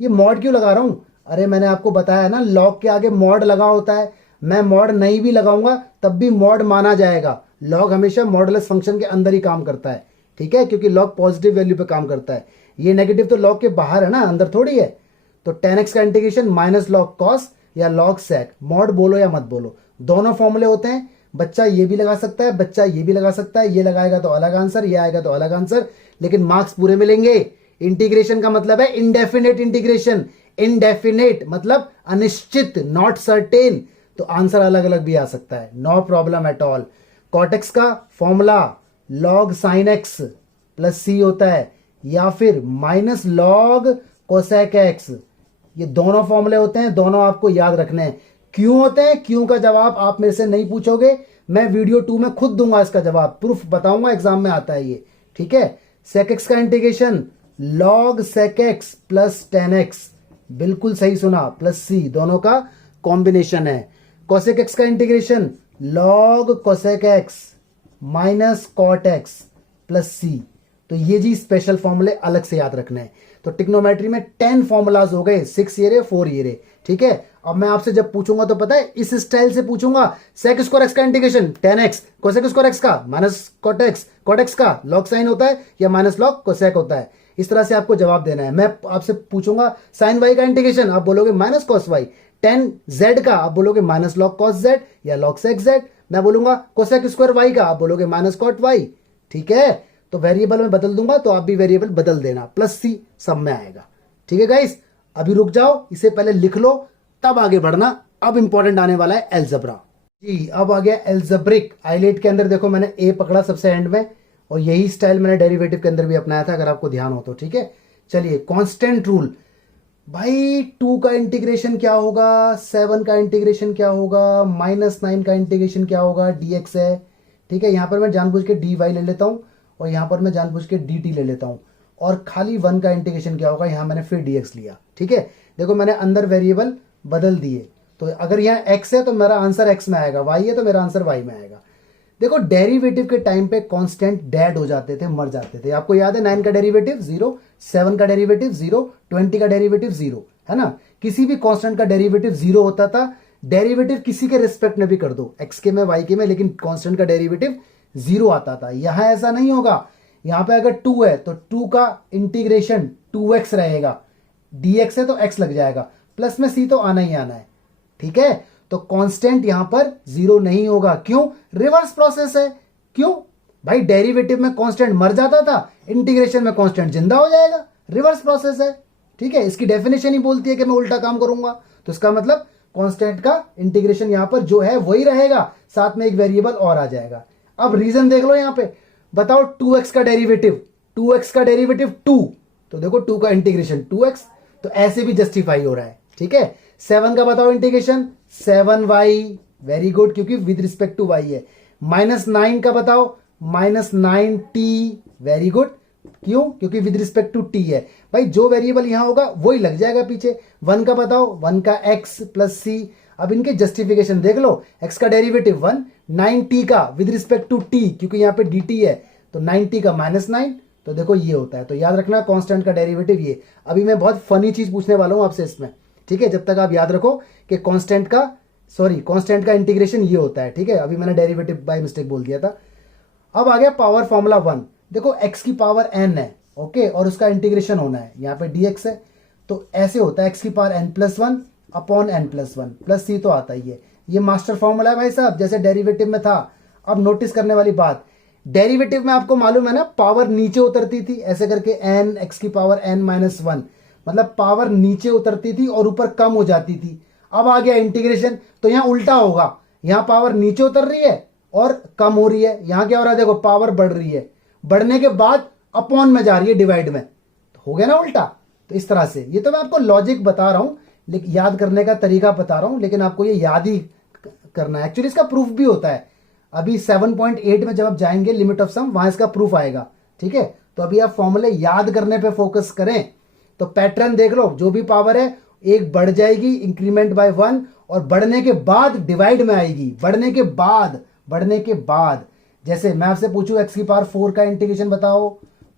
ये मॉड क्यों लगा रहा हूं, अरे मैंने आपको बताया ना लॉग के आगे मॉड लगा होता है, मैं मॉड नहीं भी लगाऊंगा तब भी मॉड माना जाएगा, लॉग हमेशा मॉडुलस फंक्शन के अंदर ही काम करता है, ठीक है, क्योंकि लॉग पॉजिटिव वैल्यू पे काम करता है, ये नेगेटिव तो लॉग के बाहर है ना, अंदर थोड़ी है। तो टेन एक्स का इंटीग्रेशन माइनस लॉग कॉस या लॉग सेक, मॉड बोलो या मत बोलो, दोनों फॉर्मूले होते हैं, बच्चा ये भी लगा सकता है, बच्चा ये भी लगा सकता है, ये लगाएगा तो अलग आंसर, ये आएगा तो अलग आंसर, लेकिन मार्क्स पूरे मिलेंगे। इंटीग्रेशन का मतलब है इंडेफिनेट इंटीग्रेशन, इनडेफिनेट मतलब अनिश्चित, नॉट सर्टेन, तो आंसर अलग अलग भी आ सकता है, no problem at all. Cot x का formula log sine x plus c होता है, या फिर माइनस लॉग कोसेक एक्स, ये दोनों फॉर्मूले होते हैं, दोनों आपको याद रखने हैं। क्यों होते हैं, क्यों का जवाब आप मेरे से नहीं पूछोगे, मैं वीडियो 2 में खुद दूंगा इसका जवाब, प्रूफ बताऊंगा, एग्जाम में आता है ये, ठीक है। सेक एक्स का integration log sec x plus tan x, बिल्कुल सही सुना, प्लस सी, दोनों का कॉम्बिनेशन है। कोसेक एक्स का integration log cosec x minus cot x plus c, तो ये जी स्पेशल फॉर्मूले अलग से याद रखने हैं। तो टिक्नोमेट्री में 10 फॉर्मूलाज हो गए, 6 ये रहे 4 ये रहे, ठीक है। अब मैं आपसे जब पूछूंगा तो पता है इस स्टाइल से पूछूंगा, सेक स्क्वायर एक्स का integration 10x, cosec square x का माइनस कॉट एक्स का लॉग साइन होता है या माइनस लॉग कोसेक होता है, इस तरह से आपको जवाब देना है। मैं आपसे पूछूंगा साइन वाई का इंटीग्रेशन, आप बोलोगे minus cos Y, tan Z का आप बोलोगे माइनस लॉग कॉस जेड या लॉग सेक जेड, मैं बोलूंगा कोसेक स्क्वायर वाई का आप बोलोगे माइनस कॉट वाई, ठीक है। तो वेरिएबल में बदल दूंगा तो आप भी वेरिएबल बदल देना, प्लस सी सब में आएगा, ठीक है गाइस। अभी रुक जाओ, इसे पहले लिख लो तब आगे बढ़ना। अब इंपॉर्टेंट आने वाला है एल्जेब्रा जी, अब आ गया एल्जेब्रिक। आईलेट के अंदर देखो मैंने ए पकड़ा सबसे एंड में, और यही स्टाइल मैंने डेरिवेटिव के अंदर भी अपनाया था, अगर आपको ध्यान हो तो, ठीक है। चलिए कांस्टेंट रूल, भाई 2 का इंटीग्रेशन क्या होगा, 7 का इंटीग्रेशन क्या होगा, -9 का इंटीग्रेशन क्या होगा, dx है, ठीक है। यहां पर मैं जानबूझ के dy ले लेता हूं और यहां पर मैं जानबूझ के dt ले लेता हूं, और खाली 1 का इंटीग्रेशन क्या होगा, यहां मैंने फिर dx लिया, ठीक है। देखो मैंने अंदर वेरिएबल बदल दिए, तो अगर यहाँ x है तो मेरा आंसर x में आएगा, y है तो मेरा आंसर y में आएगा। देखो डेरिवेटिव के टाइम पे कांस्टेंट डेड हो जाते थे, मर जाते थे। आपको याद है 9 का डेरिवेटिव 0, 7 का डेरिवेटिव 0, 20 का डेरिवेटिव 0, है ना। किसी भी कांस्टेंट का डेरिवेटिव 0 होता था। डेरिवेटिव किसी के रिस्पेक्ट में भी कर दो, x के में y के में, लेकिन कांस्टेंट का डेरिवेटिव 0 आता था। यहां ऐसा नहीं होगा। यहां पे अगर 2 है तो 2 का इंटीग्रेशन 2x रहेगा, dx है तो x लग जाएगा, प्लस में c तो आना ही आना है, ठीक है। तो कांस्टेंट यहां पर 0 नहीं होगा। क्यों? रिवर्स प्रोसेस है। क्यों भाई? डेरिवेटिव में कांस्टेंट मर जाता था, इंटीग्रेशन में कांस्टेंट जिंदा हो जाएगा। रिवर्स प्रोसेस है, ठीक है। इसकी डेफिनेशन ही बोलती है कि मैं उल्टा काम करूंगा। तो इसका मतलब कांस्टेंट का इंटीग्रेशन यहां पर जो है वही रहेगा, साथ में एक वेरिएबल और आ जाएगा। अब रीजन देख लो यहां पे, बताओ 2x का डेरिवेटिव, 2x का डेरिवेटिव 2, तो देखो 2 का इंटीग्रेशन 2x, तो ऐसे भी जस्टिफाई हो रहा है, ठीक है। 7 का बताओ इंटीग्रेशन 7y, वेरी गुड, क्योंकि विद रिस्पेक्ट टू y है। -9 का बताओ -9t, वेरी गुड, क्यों? क्योंकि विद रिस्पेक्ट टू t है। भाई जो वेरिएबल यहां होगा वही लग जाएगा पीछे। 1 का बताओ, 1 का x प्लस c। अब इनके जस्टिफिकेशन देख लो, x का डेरिवेटिव 1, 9t का विद रिस्पेक्ट टू t, क्योंकि यहां पे dt है, तो 9t का -9, तो देखो ये होता है। तो याद रखना कांस्टेंट का डेरिवेटिव ये। अभी मैं बहुत फनी चीज पूछने वाला हूं आपसे इसमें, ठीक है। जब तक आप याद रखो कि कांस्टेंट का इंटीग्रेशन ये होता है, ठीक है। अभी मैंने डेरिवेटिव बाय मिस्टेक बोल दिया था। अब आ गया पावर फॉर्मूला 1। देखो x की पावर n है, ओके, और उसका इंटीग्रेशन होना है, यहाँ पे dx है, तो ऐसे होता है x की power n+1 upon n+1 plus c तो आता ही है। ये मास्टर फॉर्मूला है भाई साहब, जैसे डेरिवेटिव में था। अब नोटिस करने वाली बात, डेरिवेटिव में आपको मालूम है ना, पावर नीचे उतरती थी ऐसे करके, n x की पावर n-1, मतलब पावर नीचे उतरती थी और ऊपर कम हो जाती थी। अब आ गया इंटीग्रेशन, तो यहां उल्टा होगा, यहां पावर नीचे उतर रही है और कम हो रही है। यहां क्या हो रहा है? देखो पावर बढ़ रही है, बढ़ने के बाद अपॉन में जा रही है, डिवाइड में, तो हो गया ना उल्टा। तो इस तरह से, ये तो मैं आपको लॉजिक बता रहा हूं, लेकिन याद करने का तरीका बता रहा हूं, लेकिन आपको ये याद ही करना है। एक्चुअली इसका प्रूफ भी होता है। अभी 7.8 में जब आप जाएंगे लिमिट ऑफ सम, वहां इसका प्रूफ आएगा, ठीक है। तो अभी आप फॉर्मूले याद करने पे फोकस करें। तो पैटर्न देख लो, जो भी पावर है एक बढ़ जाएगी इंक्रीमेंट बाय 1, और बढ़ने के बाद डिवाइड में आएगी, बढ़ने के बाद। जैसे मैं आपसे पूछूं x की पावर 4 का इंटीग्रेशन बताओ,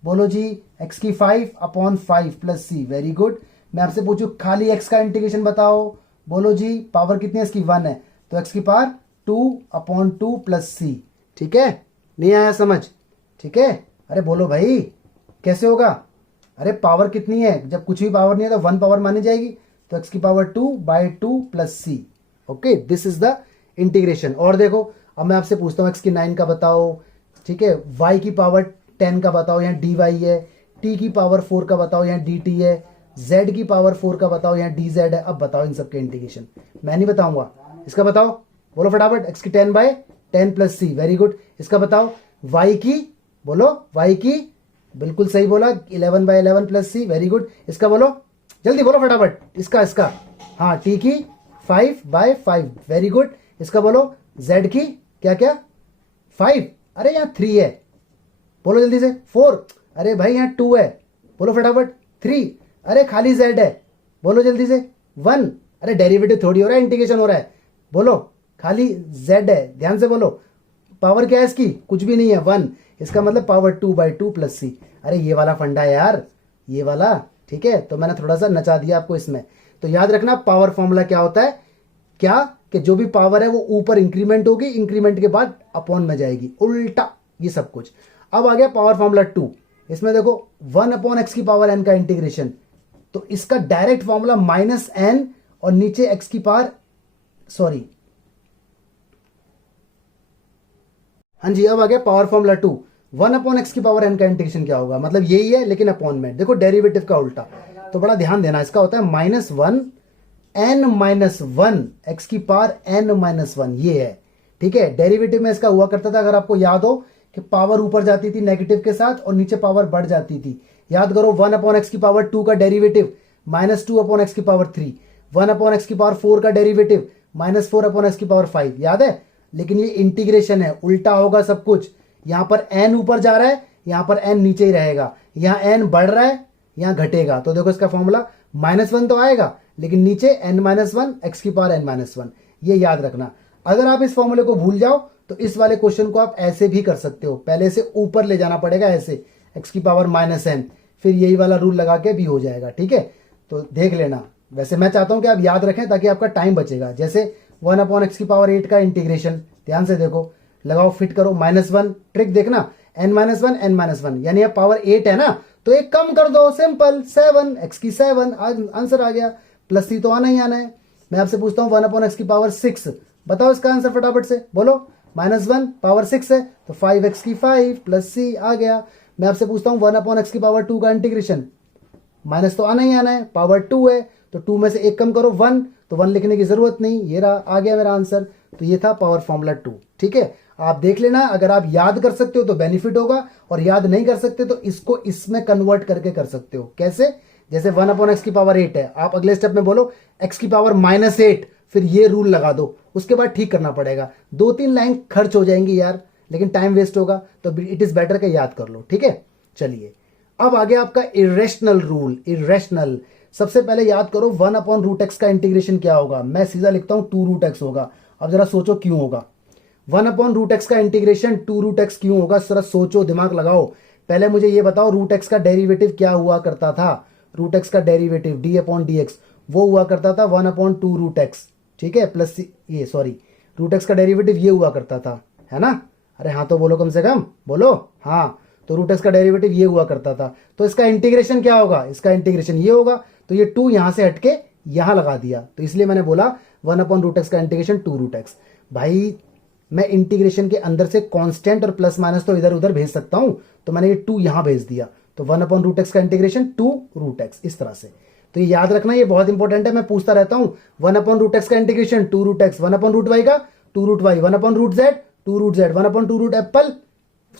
बोलो जी x की 5/5 प्लस c, वेरी गुड। मैं आपसे पूछूं खाली x का इंटीग्रेशन बताओ, बोलो जी पावर कितनी है इसकी? 1 है, तो x की पावर 2/2 प्लस c, ठीक है। नहीं आया समझ? ठीक है। अरे बोलो भाई कैसे होगा? अरे पावर कितनी है? जब कुछ भी पावर नहीं है तो 1 पावर मानी जाएगी, तो x की power 2/2 plus c, okay, this is the integration. और देखो अब मैं आपसे पूछता हूँ x की 9 का बताओ, ठीक है, y की पावर 10 का बताओ, यहाँ dy है, t की पावर 4 का बताओ, यहाँ dt है, z की पावर 4 का बताओ, यहाँ dz है। अब बताओ इन सबके इंटीग्रेशन, मैं नहीं बताऊंगा, इसका बताओ, बोलो फटाफट। x की 10/10 प्लस c, वेरी गुड। इसका बताओ y की, बोलो y की, बिल्कुल सही बोला, 11/11 प्लस c, वेरी गुड। इसका बोलो, जल्दी बोलो फटाफट। इसका हाँ, t की 5/5, वेरी गुड। इसका बोलो z की क्या 5, अरे यहाँ 3 है, बोलो जल्दी से। 4, अरे भाई यहाँ 2 है, बोलो फटाफट। 3, अरे खाली z है, बोलो जल्दी से। 1, अरे डेरिवेटिव थोड़ी हो रहा है, इंटीग्रेशन हो रहा है, बोलो खाली z है, ध्यान से बोलो। पावर क्या है इसकी? कुछ भी नहीं है, 1। इसका मतलब पावर 2/2 प्लस c। अरे ये वाला फंडा है यार, ये वाला, ठीक है। तो मैंने थोड़ा सा नचा दिया आपको इसमें। तो याद रखना पावर फॉर्मूला क्या होता है, क्या कि जो भी पावर है वो ऊपर इंक्रीमेंट होगी, इंक्रीमेंट के बाद अपॉन में जाएगी, उल्टा ये सब कुछ। अब आ गया पावर फॉर्मूला 2। इसमें देखो 1/x की पावर n का इंटीग्रेशन, तो इसका डायरेक्ट फॉर्मूला -n और नीचे x की पावर, सॉरी, हाँ जी, अब आ गया पावर फॉर्मूला 2। 1/x की पावर n का इंटीग्रेशन क्या होगा? मतलब यही है लेकिन अपॉन में, देखो डेरिवेटिव का उल्टा। तो बड़ा ध्यान देना, इसका होता है -1 n-1 x की पावर n-1, ये है, ठीक है। डेरिवेटिव में इसका हुआ करता था, अगर आपको याद हो, कि पावर ऊपर जाती थी नेगेटिव के साथ और नीचे पावर बढ़ जाती थी। याद करो, 1/x की पावर 2 का डेरिवेटिव -2/x की पावर 3, 1/x की पावर 4 का डेरिवेटिव -4/x की पावर 5, याद है। लेकिन ये इंटीग्रेशन है, उल्टा होगा सब कुछ। यहां पर n ऊपर जा रहा है, यहां पर n नीचे ही रहेगा, यहां n बढ़ रहा है, यहां घटेगा। तो देखो इसका फॉर्मूला -1 तो आएगा, लेकिन नीचे n-1 x की पावर n-1, ये याद रखना। अगर आप इस फॉर्मूले को भूल जाओ तो इस वाले क्वेश्चन को आप ऐसे भी कर सकते हो, पहले से ऊपर ले जाना पड़ेगा ऐसे x की पावर -n, फिर यही वाला रूल लगा के भी हो जाएगा, ठीक है। तो देख लेना, वैसे मैं चाहता हूं कि आप याद रखें ताकि आपका टाइम बचेगा। जैसे 1/x की पावर 8 का इंटीग्रेशन, ध्यान से देखो, लगाओ, फिट करो, -1, ट्रिक देखना, n-1 n-1, यानी अब पावर 8 है ना, तो एक कम कर दो, सिंपल, 7, x की 7, आंसर आ गया। +3 तो आना ही आना है। मैं आपसे पूछता हूँ 1/x की पावर 6, बताओ इसका आंसर फटाफट से, बोलो। -1 पावर 6 है तो 5x की 5 +c आ गया। मैं आपसे पूछता हूँ 1/x की पावर 2 का इंटीग्रेशन, माइनस तो आना ही आना है, पावर 2 है तो 2 में से एक कम करो, 1, तो 1 लिखने की जरूरत नहीं, ये रहा, आ गया मेरा आंसर। तो ये था पावर फॉर्मूला 2, ठीक है। आप देख लेना, अगर आप याद कर सकते हो तो बेनिफिट होगा, और याद नहीं कर सकते तो इसको इसमें कन्वर्ट करके कर सकते हो। कैसे? जैसे 1/x की पावर 8 है, आप अगले स्टेप में बोलो x की पावर -8, फिर ये रूल लगा दो, उसके बाद ठीक करना पड़ेगा। 2-3 लाइन खर्च हो जाएंगी यार, लेकिन टाइम वेस्ट होगा, तो इट इज बेटर कि याद कर लो, ठीक है। चलिए, अब आगे आपका इरेशनल रूल। इरेशनल, सबसे पहले याद करो 1/√x का इंटीग्रेशन क्या होगा। मैं सीधा लिखता हूं 2√x होगा। अब जरा सोचो क्यों होगा 1/√x का इंटीग्रेशन 2√x क्यों होगा, जरा सोचो, दिमाग लगाओ। पहले मुझे ये बताओ √x का डेरिवेटिव क्या हुआ करता था। √x का डेरिवेटिव d/dx वो हुआ करता था 1/2√x, ठीक है, प्लस ये सॉरी √x का डेरिवेटिव ये हुआ करता था, है ना। अरे हाँ तो बोलो, कम से कम बोलो, हाँ। तो √x का डेरिवेटिव ये हुआ करता था, तो इसका इंटीग्रेशन क्या होगा, इसका इंटीग्रेशन ये होगा। तो ये 2 यहां से हटके यहां लगा दिया, तो इसलिए मैंने बोला 1/√x का इंटीग्रेशन 2√x। भाई मैं इंटीग्रेशन के अंदर से कांस्टेंट और प्लस माइनस तो इधर उधर भेज सकता हूं, तो मैंने ये 2 यहां भेज दिया, तो 1/√x का इंटीग्रेशन 2√x, इस तरह से। तो ये याद रखना, ये बहुत इंपॉर्टेंट है, मैं पूछता रहता हूं 1/√x का इंटीग्रेशन 2√x, 1/√y का 2√y, 1/√z 2√z, 1/2√apple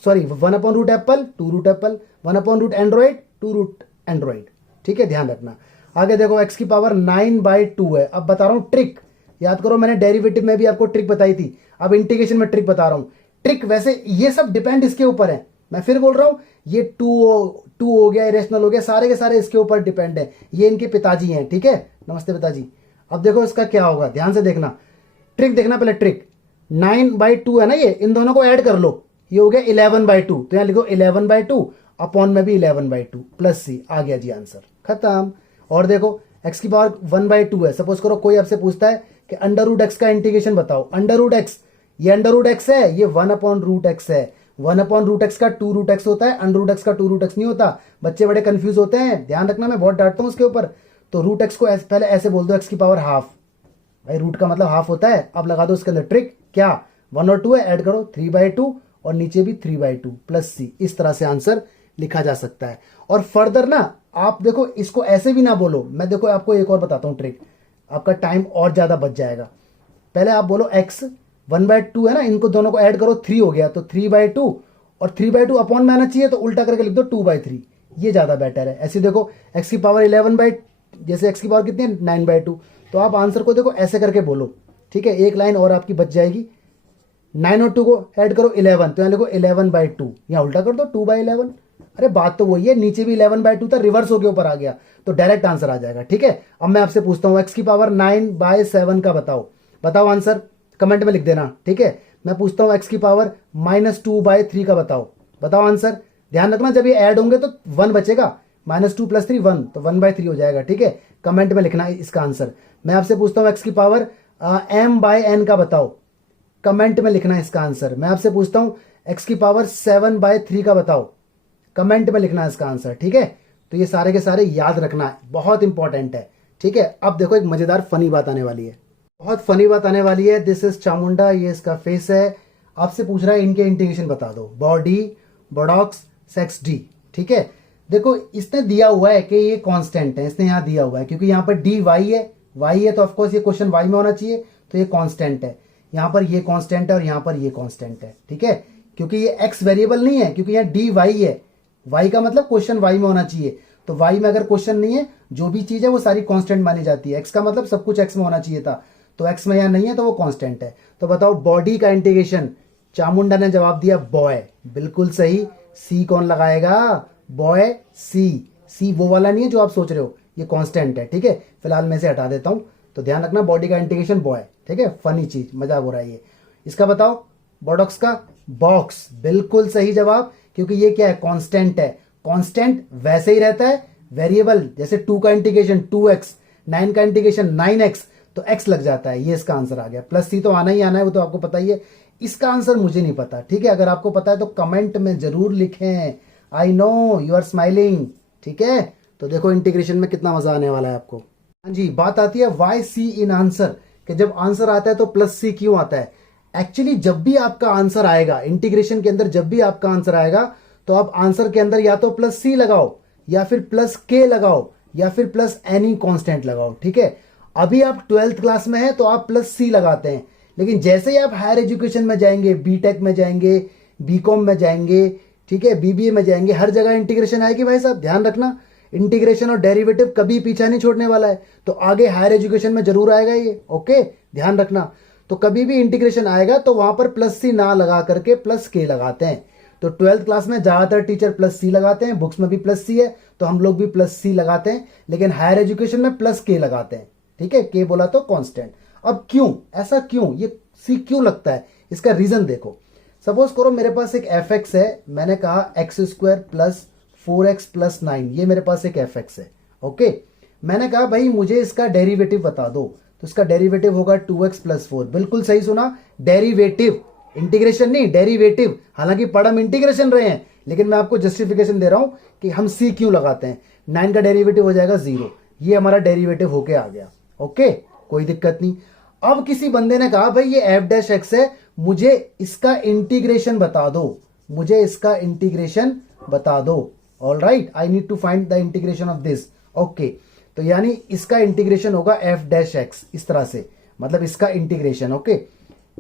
sorry 1/√apple 2√apple, 1/√android 2√android, ठीक है, ध्यान रखना। आगे देखो x की पावर 9/2 है। अब बता रहा हूं ट्रिक, याद करो, मैंने डेरिवेटिव में भी आपको ट्रिक बताई थी, अब इंटीग्रेशन में ट्रिक बता रहा हूं। ट्रिक वैसे ये सब डिपेंड इसके ऊपर है, मैं फिर बोल रहा हूं, ये 2 हो गया, इरेशनल हो गया, सारे के सारे इसके ऊपर डिपेंड है। ये इनके पिताजी हैं, ठीक है, नमस्ते पिताजी। अब देखो इसका क्या होगा, ध्यान से देखना, ट्रिक देखना पहले। ट्रिक 9/2 है ना, ये इन दोनों को ऐड कर लो, ये हो गया 11/2, तो यहां लिखो 11/2 अपॉन में भी 11/2 प्लस c, आ गया जी आंसर, खत्म। और देखो x की पावर 1/2 है, सपोज करो कोई आपसे पूछता है कि √x का इंटीग्रेशन बताओ। √x, ये √x है, ये 1/√x है। 1/√x का 2√x होता है, √x का 2√x नहीं होता। बच्चे बड़े कंफ्यूज होते हैं, ध्यान रखना, मैं बहुत डांटता हूं उसके ऊपर। तो √x को पहले ऐसे बोल दो, x की पावर हाफ, भाई रूट का मतलब हाफ होता है। अब लगा दो उसके अंदर ट्रिक, क्या 1 और 2 है, ऐड करो 3/2 और नीचे भी 3/2 प्लस c, इस तरह से आंसर लिखा जा सकता है। और फर्दर ना आप देखो, इसको ऐसे भी ना बोलो, मैं देखो आपको एक और बताता हूं ट्रिक, आपका टाइम और ज्यादा बच जाएगा। पहले आप बोलो x 1/2 है ना, इनको दोनों को ऐड करो, 3 हो गया, तो 3/2 और 3/2 अपॉन में आना चाहिए, तो उल्टा करके लिख दो 2/3, ये ज्यादा बेटर है। ऐसे देखो x की पावर 11 जैसे x की पावर कितनी है 9/2, तो आप आंसर को देखो ऐसे करके बोलो, ठीक है, एक लाइन और आपकी बच जाएगी। 9 और 2 को ऐड करो 11, तो यहाँ लिखो 11/2, यहाँ उल्टा कर दो 2/11। अरे बात तो वही है, नीचे भी 11/2 था, रिवर्स होके ऊपर आ गया, तो डायरेक्ट आंसर आ जाएगा, ठीक है। अब मैं आपसे पूछता हूँ x की पावर 9/7 का बताओ आंसर, कमेंट में लिख देना, ठीक है। मैं पूछता हूँ x की पावर -2/3 का बताओ आंसर। ध्यान रखना, जब ये ऐड होंगे तो 1 बचेगा, -2 + 3 1, तो 1/3 हो जाएगा, ठीक है। कमेंट में लिखना इसका आंसर। मैं आपसे पूछता हूँ x की पावर m/n का बताओ, कमेंट में लिखना इसका आंसर। मैं आपसे पूछता हूं x की पावर 7/3 का बताओ, कमेंट में लिखना इसका आंसर, ठीक है। तो ये सारे के सारे याद रखना, बहुत इंपॉर्टेंट है, ठीक है। अब देखो एक मजेदार फनी बात आने वाली है, बहुत फनी बात आने वाली है। दिस इज चामुंडा, ये इसका फेस है, आपसे पूछ रहा है इनके इंटीग्रेशन बता दो, बॉडी, बोडॉक्स, सेक्स डी, ठीक है। देखो इसने दिया हुआ है कि ये कांस्टेंट है, इसने यहाँ दिया हुआ है, क्योंकि यहाँ पर डी वाई है, तो ऑफकोर्स ये क्वेश्चन वाई में होना चाहिए, तो ये कांस्टेंट है। यहाँ पर ये कांस्टेंट है और यहाँ पर ये कांस्टेंट है, ठीक है, क्योंकि ये x वेरिएबल नहीं है, क्योंकि यहाँ डी वाई है, y का मतलब क्वेश्चन y में होना चाहिए। तो y में अगर क्वेश्चन नहीं है, जो भी चीज है वो सारी कांस्टेंट मानी जाती है। x का मतलब सब कुछ x में होना चाहिए था, तो x में यहाँ नहीं है, तो वो कांस्टेंट है। तो बताओ बॉडी का इंटीग्रेशन, चामुंडा ने जवाब दिया बॉय, बिल्कुल सही। सी कौन लगाएगा, बॉय, सी वो वाला नहीं है जो आप सोच रहे हो, ये कांस्टेंट है, ठीक है। फिलहाल मैं इसे हटा देता हूँ। तो ध्यान रखना बॉडी का इंटीग्रेशन बॉय, ठीक है, फनी चीज, मजाक हो रहा है ये। इसका बताओ बॉडॉक्स का बॉक्स, बिल्कुल सही जवाब, क्योंकि ये क्या है, कांस्टेंट है। कांस्टेंट वैसे ही रहता है, वेरिएबल जैसे 2 का इंटीग्रेशन 2x, 9 का इंटीग्रेशन 9x, तो x लग जाता है। ये इसका आंसर आ गया। प्लस सी तो आना ही आना है, वो तो आपको पता ही है। इसका आंसर मुझे नहीं पता, ठीक है। अगर आपको पता है तो कमेंट में जरूर लिखें। I know you are smiling, ठीक है। तो देखो इंटीग्रेशन में कितना मजा आने वाला है आपको। हाँ जी, बात आती है वाई सी इन आंसर, कि जब आंसर आता है तो प्लस सी क्यों आता है। एक्चुअली जब भी आपका आंसर आएगा इंटीग्रेशन के अंदर, जब भी आपका आंसर आएगा तो आप आंसर के अंदर या तो प्लस सी लगाओ, या फिर प्लस के लगाओ, या फिर प्लस एनी कांस्टेंट लगाओ, ठीक है। अभी आप 12th क्लास में हैं तो आप प्लस सी लगाते हैं, लेकिन जैसे ही आप हायर एजुकेशन में जाएंगे, बीटेक में जाएंगे, बीकॉम में जाएंगे, ठीक है, बीबीए में जाएंगे, हर जगह इंटीग्रेशन आएगी भाई साहब। ध्यान रखना, इंटीग्रेशन और डेरिवेटिव कभी पीछा नहीं छोड़ने वाला है। तो आगे हायर एजुकेशन में जरूर आएगा ये, ओके, ध्यान रखना। तो कभी भी इंटीग्रेशन आएगा तो वहां पर प्लस सी ना लगा करके प्लस के लगाते हैं। तो 12th क्लास में ज्यादातर टीचर प्लस सी लगाते हैं, बुक्स में भी प्लस सी है तो हम लोग भी प्लस सी लगाते हैं, लेकिन हायर एजुकेशन में प्लस के लगाते हैं, ठीक है। के बोला तो कांस्टेंट। अब क्यों ऐसा, क्यों ये सी क्यों लगता है, इसका रीजन देखो। सपोज करो मेरे पास एक एफ एक्स है, मैंने कहा x square plus 4x plus 9, ये मेरे पास एक एफ एक्स है, ओके। मैंने कहा भाई मुझे इसका डेरिवेटिव बता दो, तो इसका डेरिवेटिव होगा 2x प्लस 4। बिल्कुल सही सुना, डेरिवेटिव, इंटीग्रेशन नहीं, डेरिवेटिव। हालांकि पढ़ हम इंटीग्रेशन रहे हैं, लेकिन मैं आपको जस्टिफिकेशन दे रहा हूं कि हम सी क्यों लगाते हैं। 9 का डेरिवेटिव हो जाएगा 0, ये हमारा डेरिवेटिव होके आ गया, ओके, कोई दिक्कत नहीं। अब किसी बंदे ने कहा भाई ये एफ डैश एक्स है, मुझे इसका इंटीग्रेशन बता दो, मुझे इसका इंटीग्रेशन बता दो। All right, I need to find the integration of this, okay. तो यानी इसका इंटीग्रेशन होगा एफ डैश एक्स, इस तरह से, मतलब इसका इंटीग्रेशन, ओके।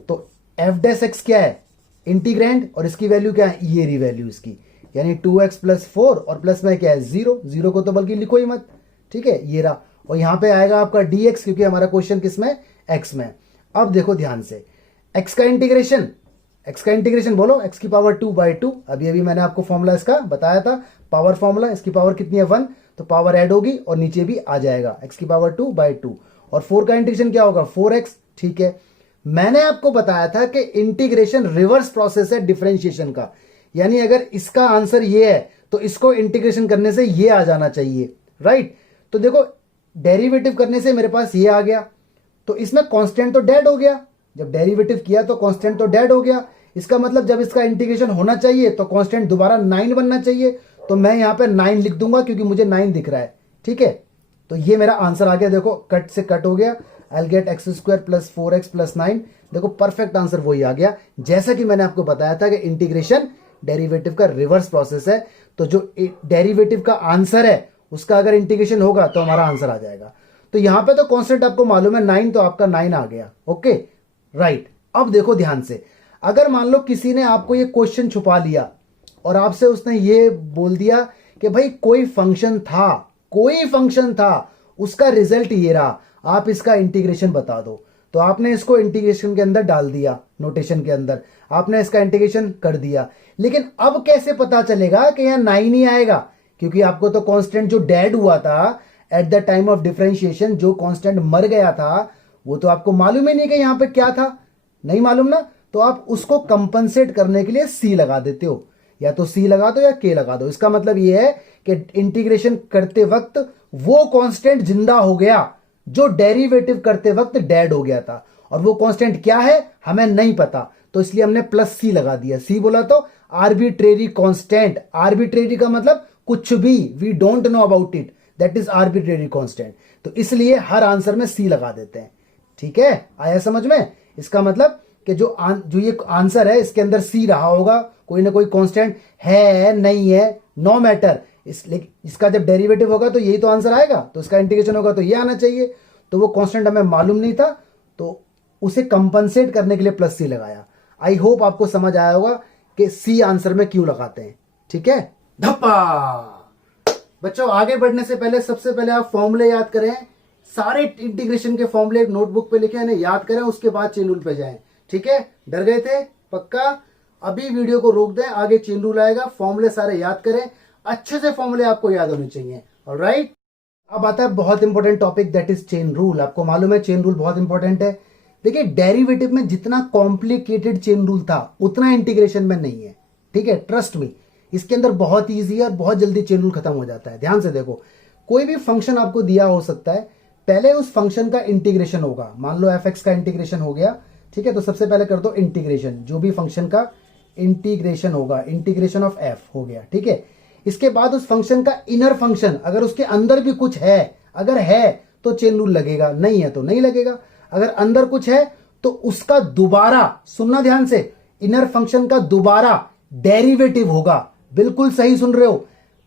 तो एफ डैश एक्स क्या है, इंटीग्रेंड, और इसकी वैल्यू क्या है, ये रही वैल्यू इसकी, यानी 2x प्लस 4, और प्लस में क्या है 0, 0 को तो बल्कि लिखो ही मत, ठीक है, ये रहा। और यहां पे आएगा आपका dx, क्योंकि हमारा क्वेश्चन किस में, x में। अब देखो ध्यान से, x का इंटीग्रेशन, x का इंटीग्रेशन बोलो, x की पावर 2/2। अभी अभी मैंने आपको फॉर्मूला इसका बताया था, पावर फॉर्मूला। इसकी पावर कितनी है 1, तो पावर ऐड होगी और नीचे भी आ जाएगा, x की पावर 2/2। और 4 का इंटीग्रेशन क्या होगा 4x, ठीक है। मैंने आपको बताया था कि इंटीग्रेशन रिवर्स प्रोसेस है डिफरेंशिएशन का, यानी अगर इसका आंसर ये है तो इसको इंटीग्रेशन करने से ये आ जाना चाहिए, राइट। तो देखो डेरिवेटिव करने से मेरे पास ये आ गया, तो इसमें कांस्टेंट तो डेड हो गया, जब डेरिवेटिव किया तो कांस्टेंट तो डेड हो गया। इसका मतलब जब इसका इंटीग्रेशन होना चाहिए तो कांस्टेंट दोबारा 9 बनना चाहिए, तो मैं यहां पे 9 लिख दूंगा क्योंकि मुझे 9 दिख रहा है, ठीक है। तो ये मेरा आंसर आ गया, देखो कट से कट हो गया, I will get x square plus 4x plus 9। देखो परफेक्ट आंसर वही आ गया, जैसा कि मैंने आपको बताया था कि इंटीग्रेशन डेरिवेटिव का रिवर्स प्रोसेस है। तो जो डेरिवेटिव का आंसर है उसका अगर इंटीग्रेशन होगा तो हमारा आंसर आ जाएगा। तो यहां पे तो कांस्टेंट आपको मालूम है 9, तो आपका 9 आ गया, ओके, राइट। अब देखो ध्यान से, अगर मान लो किसी ने आपको ये क्वेश्चन छुपा लिया और आपसे उसने ये बोल दिया कि भाई कोई फंक्शन था, कोई फंक्शन था, उसका रिजल्ट ये रहा, आप इसका इंटीग्रेशन बता दो। तो आपने इसको इंटीग्रेशन के अंदर डाल दिया, नोटेशन के अंदर आपने इसका इंटीग्रेशन कर दिया, लेकिन अब कैसे पता चलेगा कि यहां 9 ही आएगा, क्योंकि आपको तो कांस्टेंट जो डेड हुआ था at the time of differentiation, जो कांस्टेंट मर गया था, वो तो आपको मालूम ही नहीं कि यहां पे क्या था, नहीं मालूम ना। तो आप उसको कंपनसेट करने के लिए सी लगा देते हो, या तो सी लगा दो या के लगा दो। इसका मतलब ये है कि इंटीग्रेशन करते वक्त वो कांस्टेंट जिंदा हो गया जो डेरिवेटिव करते वक्त डेड हो गया था, और वो कांस्टेंट क्या है हमें नहीं पता, तो इसलिए हमने प्लस सी लगा दिया। सी बोला तो आर्बिट्रेरी कांस्टेंट, आर्बिट्रेरी का मतलब कुछ भी, we don't know about it, that is arbitrary constant. तो इसलिए हर आंसर में सी लगा देते हैं, ठीक है, आया समझ में। इसका मतलब कि जो ये आंसर है इसके अंदर सी रहा होगा, कोई ना कोई कांस्टेंट है नहीं है, नो मैटर, इसका जब डेरिवेटिव होगा तो यही तो आंसर आएगा, तो इसका इंटीग्रेशन होगा तो ये आना चाहिए। तो वो कांस्टेंट हमें मालूम नहीं था, तो उसे कंपनसेट करने के लिए प्लस सी लगाया। आई होप आपको समझ आया होगा कि सी आंसर में क्यों लगाते हैं, ठीक है। धप्पा। बच्चों आगे बढ़ने से पहले सबसे पहले आप फॉर्मूले याद करें, सारे इंटीग्रेशन के फॉर्मूले एक नोटबुक पे लिखे, इन्हें याद करें, उसके बाद चेन रूल पे जाएं, ठीक है। डर गए थे पक्का, अभी वीडियो को रोक दें, आगे चेन रूल आएगा, फॉर्मूले सारे याद करें, अच्छे से फॉर्मूले आपको याद होने चाहिए, ऑलराइट। अब आता है बहुत important topic, that is chain rule. आपको मालूम है चेन रूल बहुत इंपॉर्टेंट है। देखिए डेरिवेटिव में जितना कॉम्प्लिकेटेड चेन रूल था उतना इंटीग्रेशन में नहीं है, ठीक है, ट्रस्ट मी। इसके अंदर बहुत ईजी है और बहुत जल्दी चेन रूल खत्म हो जाता है। ध्यान से देखो, कोई भी फंक्शन आपको दिया हो सकता है, पहले उस फंक्शन का इंटीग्रेशन होगा। मान लो एफ एक्स का इंटीग्रेशन हो गया, ठीक है, तो सबसे पहले कर दो इंटीग्रेशन, जो भी फंक्शन का इंटीग्रेशन होगा, इंटीग्रेशन ऑफ एफ हो गया, ठीक है। इसके बाद उस फंक्शन का इनर फंक्शन, अगर उसके अंदर भी कुछ है, अगर है तो चेन रूल लगेगा, नहीं है तो नहीं लगेगा। अगर अंदर कुछ है तो उसका दोबारा, सुनना ध्यान से, इनर फंक्शन का दोबारा डेरिवेटिव होगा। बिल्कुल सही सुन रहे हो,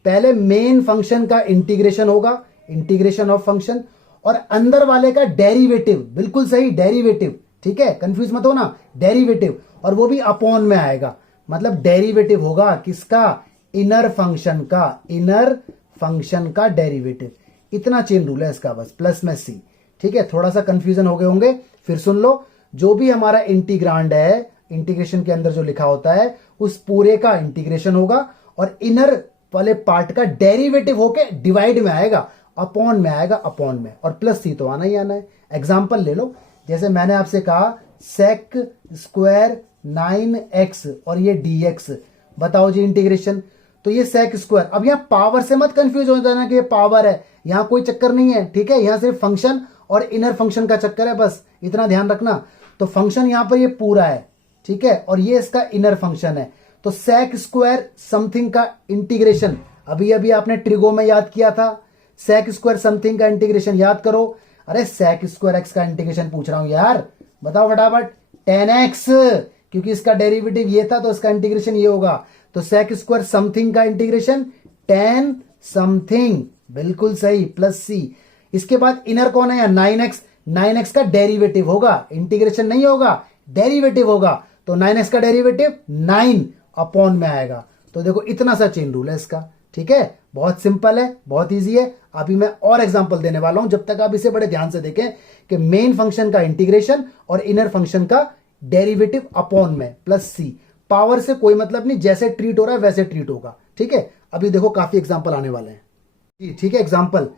पहले मेन फंक्शन का इंटीग्रेशन होगा, इंटीग्रेशन ऑफ फंक्शन, और अंदर वाले का डेरिवेटिव, बिल्कुल सही, डेरिवेटिव, ठीक है, कंफ्यूज मत हो ना, डेरिवेटिव, और वो भी अपॉन में आएगा। मतलब डेरिवेटिव होगा किसका, इनर फंक्शन का, इनर फंक्शन का डेरिवेटिव। इतना चेन रूल है इसका, बस प्लस में सी, ठीक है। थोड़ा सा कंफ्यूजन हो गए होंगे, फिर सुन लो, जो भी हमारा इंटीग्रांड है, इंटीग्रेशन के अंदर जो लिखा होता है उस पूरे का इंटीग्रेशन होगा और इनर वाले पार्ट का डेरिवेटिव होके डिवाइड में आएगा, अपॉन में आएगा, अपॉन में, और प्लस सी तो आना ही आना है। एग्जाम्पल ले लो, जैसे मैंने आपसे कहा सेक स्क्वायर 9x और ये dx, बताओ जी इंटीग्रेशन, तो ये सेक स्क्वायर। अब यहाँ पावर से मत कंफ्यूज हो जाना कि ये पावर है, यहाँ कोई चक्कर नहीं है, ठीक है, यहाँ सिर्फ फंक्शन और इनर फंक्शन का चक्कर है, बस इतना ध्यान रखना। तो फंक्शन यहाँ पर ये पूरा है, ठीक है, और ये इसका इनर फंक्शन है। तो सेक स्क्वायर समथिंग का इंटीग्रेशन, अभी अभी आपने ट्रिगो में याद किया था, सेक स्क्वायर समथिंग का इंटीग्रेशन याद करो। अरे सेक स्क्वायर एक्स का इंटीग्रेशन पूछ रहा हूं यार, बताओ फटाफट, 10x, क्योंकि इसका डेरिवेटिव ये था तो इसका इंटीग्रेशन ये होगा। तो सेक स्क्वायर समथिंग का इंटीग्रेशन 10 समथिंग, बिल्कुल सही, प्लस सी। इसके बाद इनर कौन है, 9x, 9x का डेरिवेटिव होगा, इंटीग्रेशन नहीं होगा, डेरिवेटिव होगा। तो 9x का डेरिवेटिव 9 अपॉन में आएगा। तो देखो इतना सा चेन रूल है इसका, ठीक है, बहुत सिंपल है, बहुत इजी है। अभी मैं और एग्जांपल देने वाला हूं, जब तक आप इसे बड़े ध्यान से देखें कि मेन फंक्शन का इंटीग्रेशन और इनर फंक्शन का डेरिवेटिव अपॉन में, प्लस सी। पावर से कोई मतलब नहीं, जैसे ट्रीट हो रहा है वैसे ट्रीट होगा, ठीक है। अभी देखो काफी एग्जांपल आने वाले हैं, ठीक है। एग्जांपल,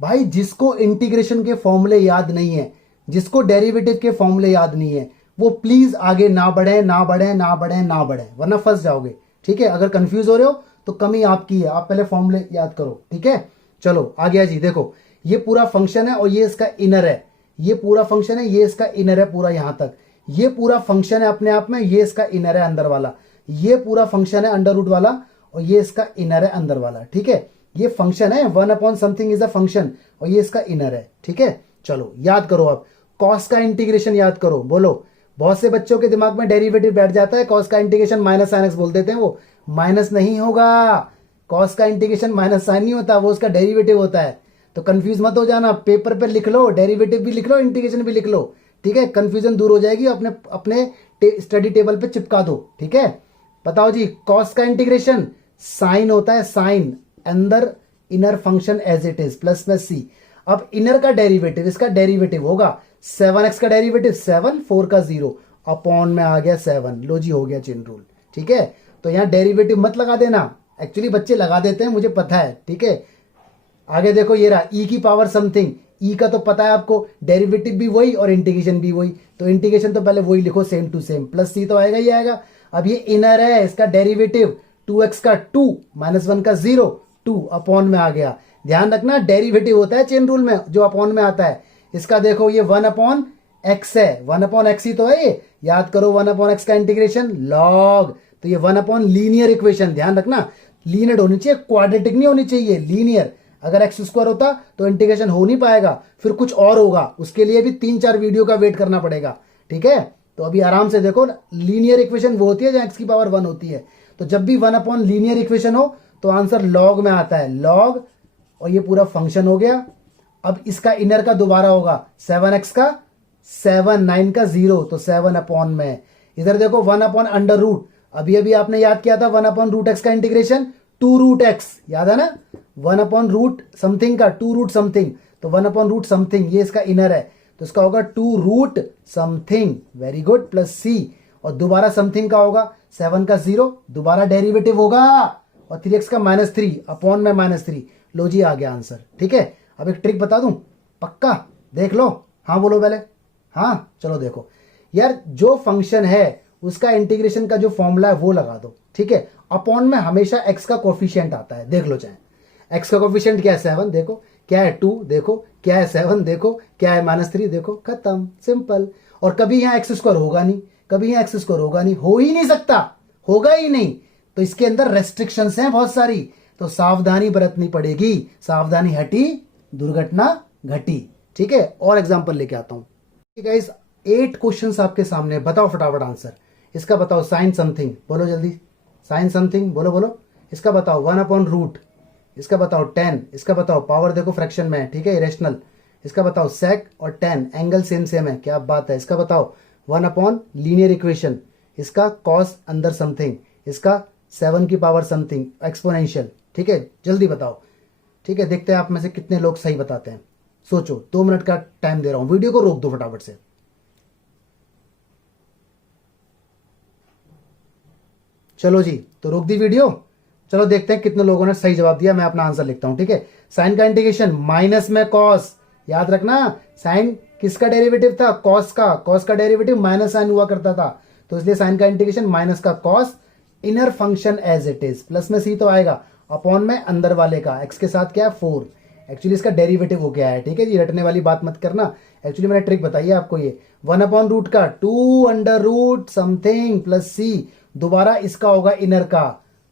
भाई जिसको इंटीग्रेशन के फॉर्मूले याद नहीं है, जिसको डेरिवेटिव के फॉर्मूले याद नहीं है, वो प्लीज आगे ना बढ़े, ना बढ़े, ना बढ़े, ना बढ़े, वरना फंस जाओगे, ठीक है। अगर कंफ्यूज हो रहे हो तो कमी आपकी है, आप पहले फॉर्मूले याद करो, ठीक है। चलो आ गया जी, देखो ये पूरा फंक्शन है और ये इसका इनर है, ये पूरा फंक्शन है, ये इसका इनर है पूरा यहां तक, ये पूरा फंक्शन है अपने आप में, ये इसका इनर है अंदर वाला, ये पूरा फंक्शन है अंडर रूट वाला, और ये इसका इनर है अंदर वाला, ठीक है। ये फंक्शन है, 1 upon something is a function, और ये इसका इनर है, ठीक है। चलो याद करो, अब कॉस का इंटीग्रेशन याद करो, बोलो। बहुत से बच्चों के दिमाग में डेरिवेटिव बैठ जाता है, कॉस का इंटीग्रेशन माइनस साइन एक्स बोल देते हैं, वो माइनस नहीं होगा, कॉस का इंटीग्रेशन माइनस साइन नहीं होता, वो उसका डेरिवेटिव होता है। तो कंफ्यूज मत हो जाना, पेपर पे लिख लो, डेरिवेटिव भी लिख लो, इंटीग्रेशन भी लिख लो, ठीक है, कंफ्यूजन दूर हो जाएगी, अपने अपने स्टडी टेबल पे चिपका दो, ठीक है। बताओ जी, कॉस का इंटीग्रेशन साइन होता है, साइन अंदर inner function as it is, plus में सी। अब इनर का डेरिवेटिव, इसका डेरिवेटिव होगा 7x का डेरिवेटिव 7, 4 का 0, अपॉन में आ गया 7, लो जी हो गया चेन रूल, ठीक है। तो यहां डेरिवेटिव मत लगा देना, एक्चुअली बच्चे लगा देते हैं, मुझे पता है, ठीक है। आगे देखो ये रहा e की पावर समथिंग, e का तो पता है आपको, डेरिवेटिव भी वही और इंटीग्रेशन भी वही, तो इंटीग्रेशन तो पहले वही लिखो, same to same, plus c तो आएगा ही आएगा। अब ये इनर है, इसका डेरिवेटिव 2x का 2 माइनस 1 का 0, 2 अपॉन में आ गया। ध्यान रखना डेरिवेटिव होता है चेन रूल में जो अपॉन में आता है। इसका देखो ये 1 अपॉन एक्स है, 1 अपॉन एक्स ही तो है ये, याद करो 1 अपॉन एक्स का इंटीग्रेशन लॉग, तो ये 1 अपॉन लीनियर इक्वेशन, ध्यान रखना लीनियर होनी चाहिए, क्वाड्रेटिक नहीं होनी चाहिए, लीनियर। अगर एक्स स्क्वायर होता तो इंटीग्रेशन हो नहीं पाएगा, फिर कुछ और होगा, उसके लिए भी 3-4 वीडियो का वेट करना पड़ेगा, ठीक है। तो अभी आराम से देखो, लीनियर इक्वेशन वो होती है जहां एक्स की पावर 1 होती है, तो जब भी 1 अपॉन लीनियर इक्वेशन हो तो आंसर लॉग में आता है, लॉग, और ये पूरा फंक्शन हो गया। अब इसका इनर का दोबारा होगा 7x का 7, 9 का 0, तो 7 अपॉन में। इधर देखो 1 अपॉन अंडर रूट, अभी अभी आपने याद किया था 1 अपॉन रूट एक्स का इंटीग्रेशन 2 रूट एक्स, याद है ना, 1 अपॉन रूट समथिंग का 2 रूट समथिंग, तो 1 अपॉन रूट समथिंग, ये इसका इनर है, तो इसका होगा 2 root something, very good, plus c, और दोबारा समथिंग का होगा 7 का 0, दोबारा डेरिवेटिव होगा, और 3x का -3 अपॉन में -3, लो जी आ गया आंसर, ठीक है। अब एक ट्रिक बता दूं, पक्का देख लो, हाँ बोलो पहले, हाँ चलो देखो यार, जो फंक्शन है उसका इंटीग्रेशन का जो फॉर्मूला है वो लगा दो, ठीक है। अपॉन में हमेशा एक्स का कोफिशिएंट आता है, देख लो चाहे। एक्स का कोफिशिएंट क्या है 7, देखो क्या है 2, देखो क्या है 7, देखो क्या है -3, देखो खत्म, सिंपल। और कभी यहाँ एक्स स्क्वायर होगा नहीं, कभी यहाँ एक्स स्क्वायर होगा नहीं, हो ही नहीं सकता, होगा ही नहीं। तो इसके अंदर रेस्ट्रिक्शंस हैं बहुत सारी, तो सावधानी बरतनी पड़ेगी, सावधानी हटी दुर्घटना घटी, ठीक है। और एग्जांपल लेके आता हूं, ठीक है गाइस। 8 क्वेश्चंस आपके सामने, बताओ फटाफट आंसर। इसका बताओ साइन समथिंग, बोलो जल्दी, साइन समथिंग बोलो बोलो। इसका बताओ 1/रूट, इसका बताओ 10, इसका बताओ पावर देखो फ्रैक्शन में है, ठीक है, इरेशनल। इसका बताओ सेक और 10 एंगल सेम सेम है, क्या बात है। इसका बताओ 1/लीनियर इक्वेशन, इसका कॉस अंदर समथिंग, इसका 7 की पावर समथिंग एक्सपोनेंशियल, ठीक है, जल्दी बताओ, ठीक है। देखते हैं आप में से कितने लोग सही बताते हैं। सोचो, 2 मिनट का टाइम दे रहा हूं, वीडियो को रोक दो फटाफट से। चलो जी, तो रोक दी वीडियो। चलो देखते हैं कितने लोगों ने सही जवाब दिया। मैं अपना आंसर लिखता हूं, ठीक है। साइन का इंटीग्रेशन माइनस में कॉस, याद रखना साइन किसका डेरिवेटिव था, कॉस का। कॉस का डेरिवेटिव माइनस साइन हुआ करता था, तो इसलिए साइन का इंटीग्रेशन माइनस का cos, inner function as it is, plus में सी तो आएगा, अपॉन में अंदर वाले का एक्स के साथ क्या है 4। एक्चुअली इसका डेरिवेटिव हो गया है, ठीक है जी, रटने वाली बात मत करना। एक्चुअली मैंने ट्रिक बताई है आपको, ये 1/रूट का 2 समथिंग प्लस सी, दोबारा इसका होगा इनर का,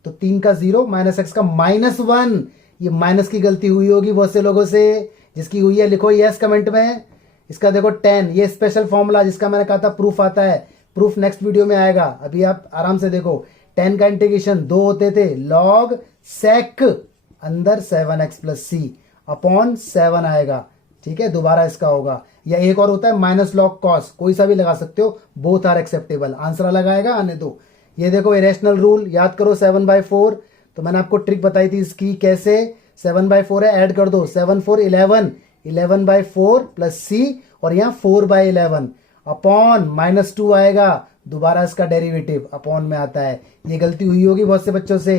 तो 3 का 0 माइनस एक्स का -1। ये माइनस की गलती हुई होगी बहुत से लोगों से, जिसकी हुई है लिखो यस कमेंट में। इसका देखो 10, ये स्पेशल फॉर्मूला जिसका मैंने कहा था प्रूफ आता है, प्रूफ नेक्स्ट वीडियो में आएगा, अभी आप आराम से देखो। 10 का इंटीग्रेशन 2 होते थे, लॉग सेक अंदर 7x प्लस सी अपॉन 7 आएगा, ठीक है, दोबारा इसका होगा। या एक और होता है माइनस लॉग कॉस, कोई सा भी लगा सकते हो, बोथ आर एक्सेप्टेबल। आंसर अलग आएगा, आने दो। ये देखो इरेशनल रूल याद करो, 7/4, तो मैंने आपको ट्रिक बताई थी इसकी, कैसे 7/4 है, ऐड कर दो, 7 4 11, 11/4 प्लस सी, और यहाँ 4/11 अपॉन -2 आएगा, दोबारा इसका डेरिवेटिव अपॉन में आता है। ये गलती हुई होगी बहुत से बच्चों से।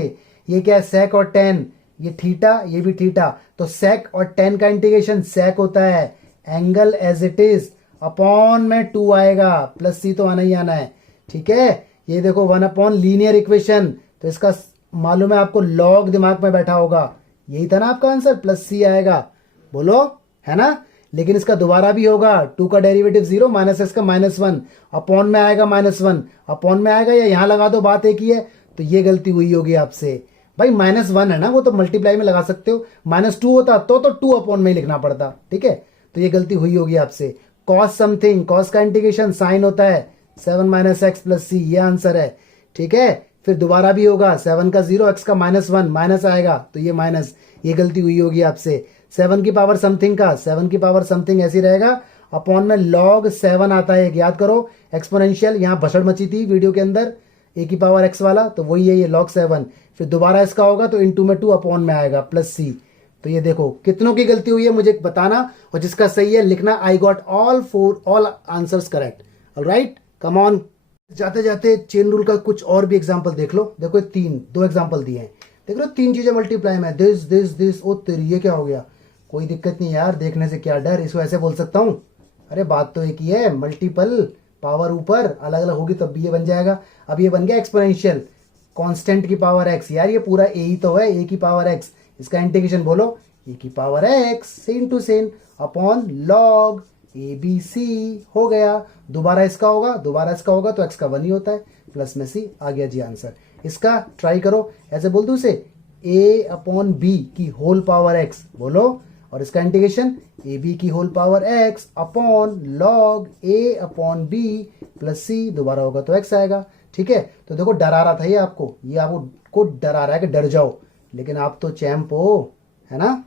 ये क्या है सेक और 10, ये थीटा, ये भी थीटा, तो सेक और 10 का इंटीग्रेशन सेक होता है angle as it is, upon में 2 आएगा, प्लस सी तो आना ही आना है, ठीक है। ये देखो 1/लीनियर इक्वेशन, तो इसका मालूम है आपको, लॉग दिमाग में बैठा होगा, यही था ना आपका आंसर, प्लस सी आएगा, बोलो है ना। लेकिन इसका दोबारा भी होगा, 2 का डेरिवेटिव 0 माइनस एक्स का -1, अपॉन में आएगा -1, अपॉन में आएगा, या यहां लगा दो, बात एक ही है। तो ये गलती हुई होगी आपसे भाई, -1 है ना, वो तो मल्टीप्लाई में लगा सकते हो, -2 होता तो 2 अपॉन में ही लिखना पड़ता, ठीक है। तो ये गलती हुई होगी आपसे। कॉस समथिंग, कॉस का इंटीग्रेशन साइन होता है 7 - x प्लस सी, ये आंसर है, ठीक है। फिर दोबारा भी होगा, 7 का 0 x का -1, माइनस आएगा, तो ये माइनस, ये गलती हुई होगी आपसे। 7 की पावर समथिंग का, 7 की पावर समथिंग ऐसी रहेगा, अपॉन में log 7 आता है, याद करो एक्सपोनेंशियल, यहाँ भसड़ मची थी वीडियो के अंदर, a की पावर x वाला, तो वही है ये log 7। फिर दोबारा इसका होगा तो इनटू में 2 अपॉन में आएगा प्लस सी। तो ये देखो कितनों की गलती हुई है मुझे बताना, और जिसका सही है लिखना I got all answers correct, alright, come on. जाते जाते चेन रूल का कुछ और भी एग्जांपल देख लो। देखो 2 एग्जांपल दिए हैं, देख लो 3 चीजें मल्टीप्लाई में, दिस दिस दिस, ओ तेरी ये क्या हो गया। कोई दिक्कत नहीं यार, देखने से क्या डर, इसको ऐसे बोल सकता हूँ, अरे बात तो एक ही है, मल्टीपल पावर ऊपर अलग अलग होगी तब भी ये बन जाएगा। अब ये बन गया एक्सपोनेंशियल, कांस्टेंट की पावर x, यार ये पूरा a ही तो है, a की पावर x, इसका इंटीग्रेशन बोलो a की पावर x सेन टू सेन अपॉन log abc, हो गया। दोबारा इसका होगा, दोबारा इसका होगा तो x का 1 ही होता है, प्लस में c आ गया जी आंसर। इसका ट्राई करो, ऐसे बोल दो इसे a अपॉन b की होल पावर x, बोलो, और इसका इंटीग्रेशन ab की whole power x upon log a upon b plus c, दोबारा होगा तो x आएगा, ठीक है। तो देखो डरा रहा था ये आपको डरा रहा है कि डर जाओ, लेकिन आप तो चैंप हो, है ना,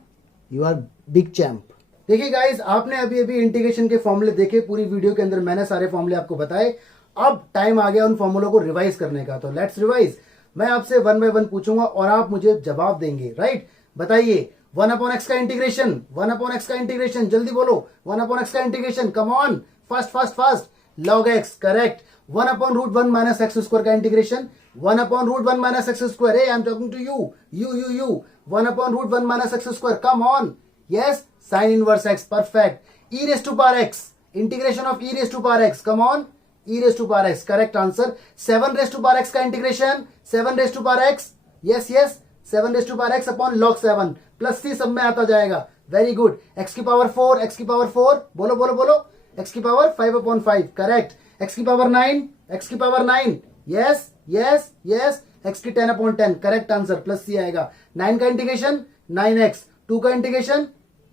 यू आर बिग चैंप। देखिए गाइस, आपने अभी अभी इंटीग्रेशन के फॉर्मूले देखे, पूरी वीडियो के अंदर मैंने सारे फॉर्मूले आपको बताए। अब टाइम आ गया उन फॉर्मूलों को रिवाइज करने का, तो लेट्स रिवाइज। मैं आपसे 1 बाय 1 पूछूंगा और आप मुझे जवाब देंगे, राइट। बताइए 1/x का इंटीग्रेशन, 1/x का इंटीग्रेशन, जल्दी बोलो, 1/x का integration, come on, fast fast fast, log x, correct. 1/√1 minus x square का integration, 1/√1 minus x square, hey, I'm talking to you, you, 1/√1 minus x square, come on, yes, sine inverse x, perfect. E raise to power x, integration of e raise to power x, come on, e raise to power x, correct answer. 7 raise to power x का integration, 7 raise to power x, yes yes, 7 raise to power x upon log 7 plus c सब में आता जाएगा, वेरी गुड। एक्स की पावर 4, एक्स की पावर 4, बोलो बोलो बोलो, एक्स की पावर 5 अपॉन 5, करेक्ट। एक्स की पावर 9, एक्स की power 9, yes yes yes, x की 10 upon 10, correct answer, plus c आएगा। 9 का इंटीग्रेशन 9x, 2 का इंटीग्रेशन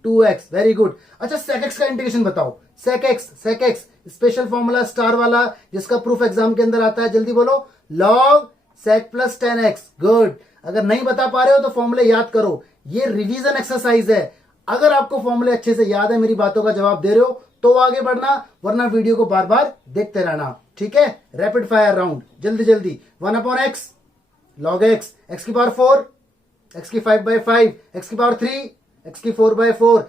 2x, वेरी गुड। अच्छा sec x का इंटीग्रेशन बताओ, sec x special formula star वाला जिसका प्रूफ एग्जाम के अंदर आता है, जल्दी बोलो, log sec plus 10x, good. अगर नहीं बता पा रहे हो तो फॉर्मूले याद करो, ये रिवीजन एक्सरसाइज है। अगर आपको फॉर्मूले अच्छे से याद है, मेरी बातों का जवाब दे रहे हो तो आगे बढ़ना, वरना वीडियो को बार बार देखते रहना, ठीक है। रैपिड फायर राउंड, जल्दी जल्दी। 1 upon x, log x, x की पावर 4, एक्स की 5/5, एक्स की पावर 3, एक्स की 4/4,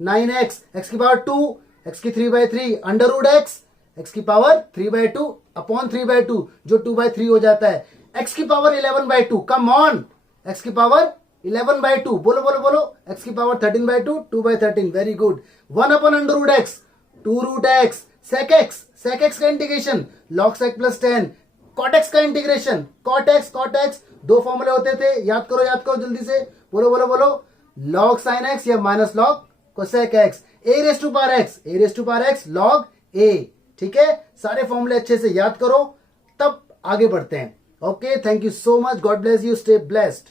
9x, एक्स की पावर 2, एक्स की 3/3, अंडर रूट एक्स, एक्स की पावर 3/2 अपॉन 3/2 जो 2/3 हो जाता है। एक्स की पावर 11/2, कम ऑन, एक्स की पावर 11/2, बोलो बोलो बोलो, एक्स की power 13/2, 2/13, very good. 1 upon under root x, 2 root x, sec x का integration log sec plus 10, cot x का इंटीग्रेशन cot x, दो फॉर्मूले होते थे, याद करो जल्दी से, बोलो बोलो बोलो, log sin x या minus log cosec x, a raise to power x log a, ठीक है। सारे फॉर्मूले अच्छे से याद करो, तब आगे बढ़ते हैं। Okay, thank you so much, God bless you, stay blessed.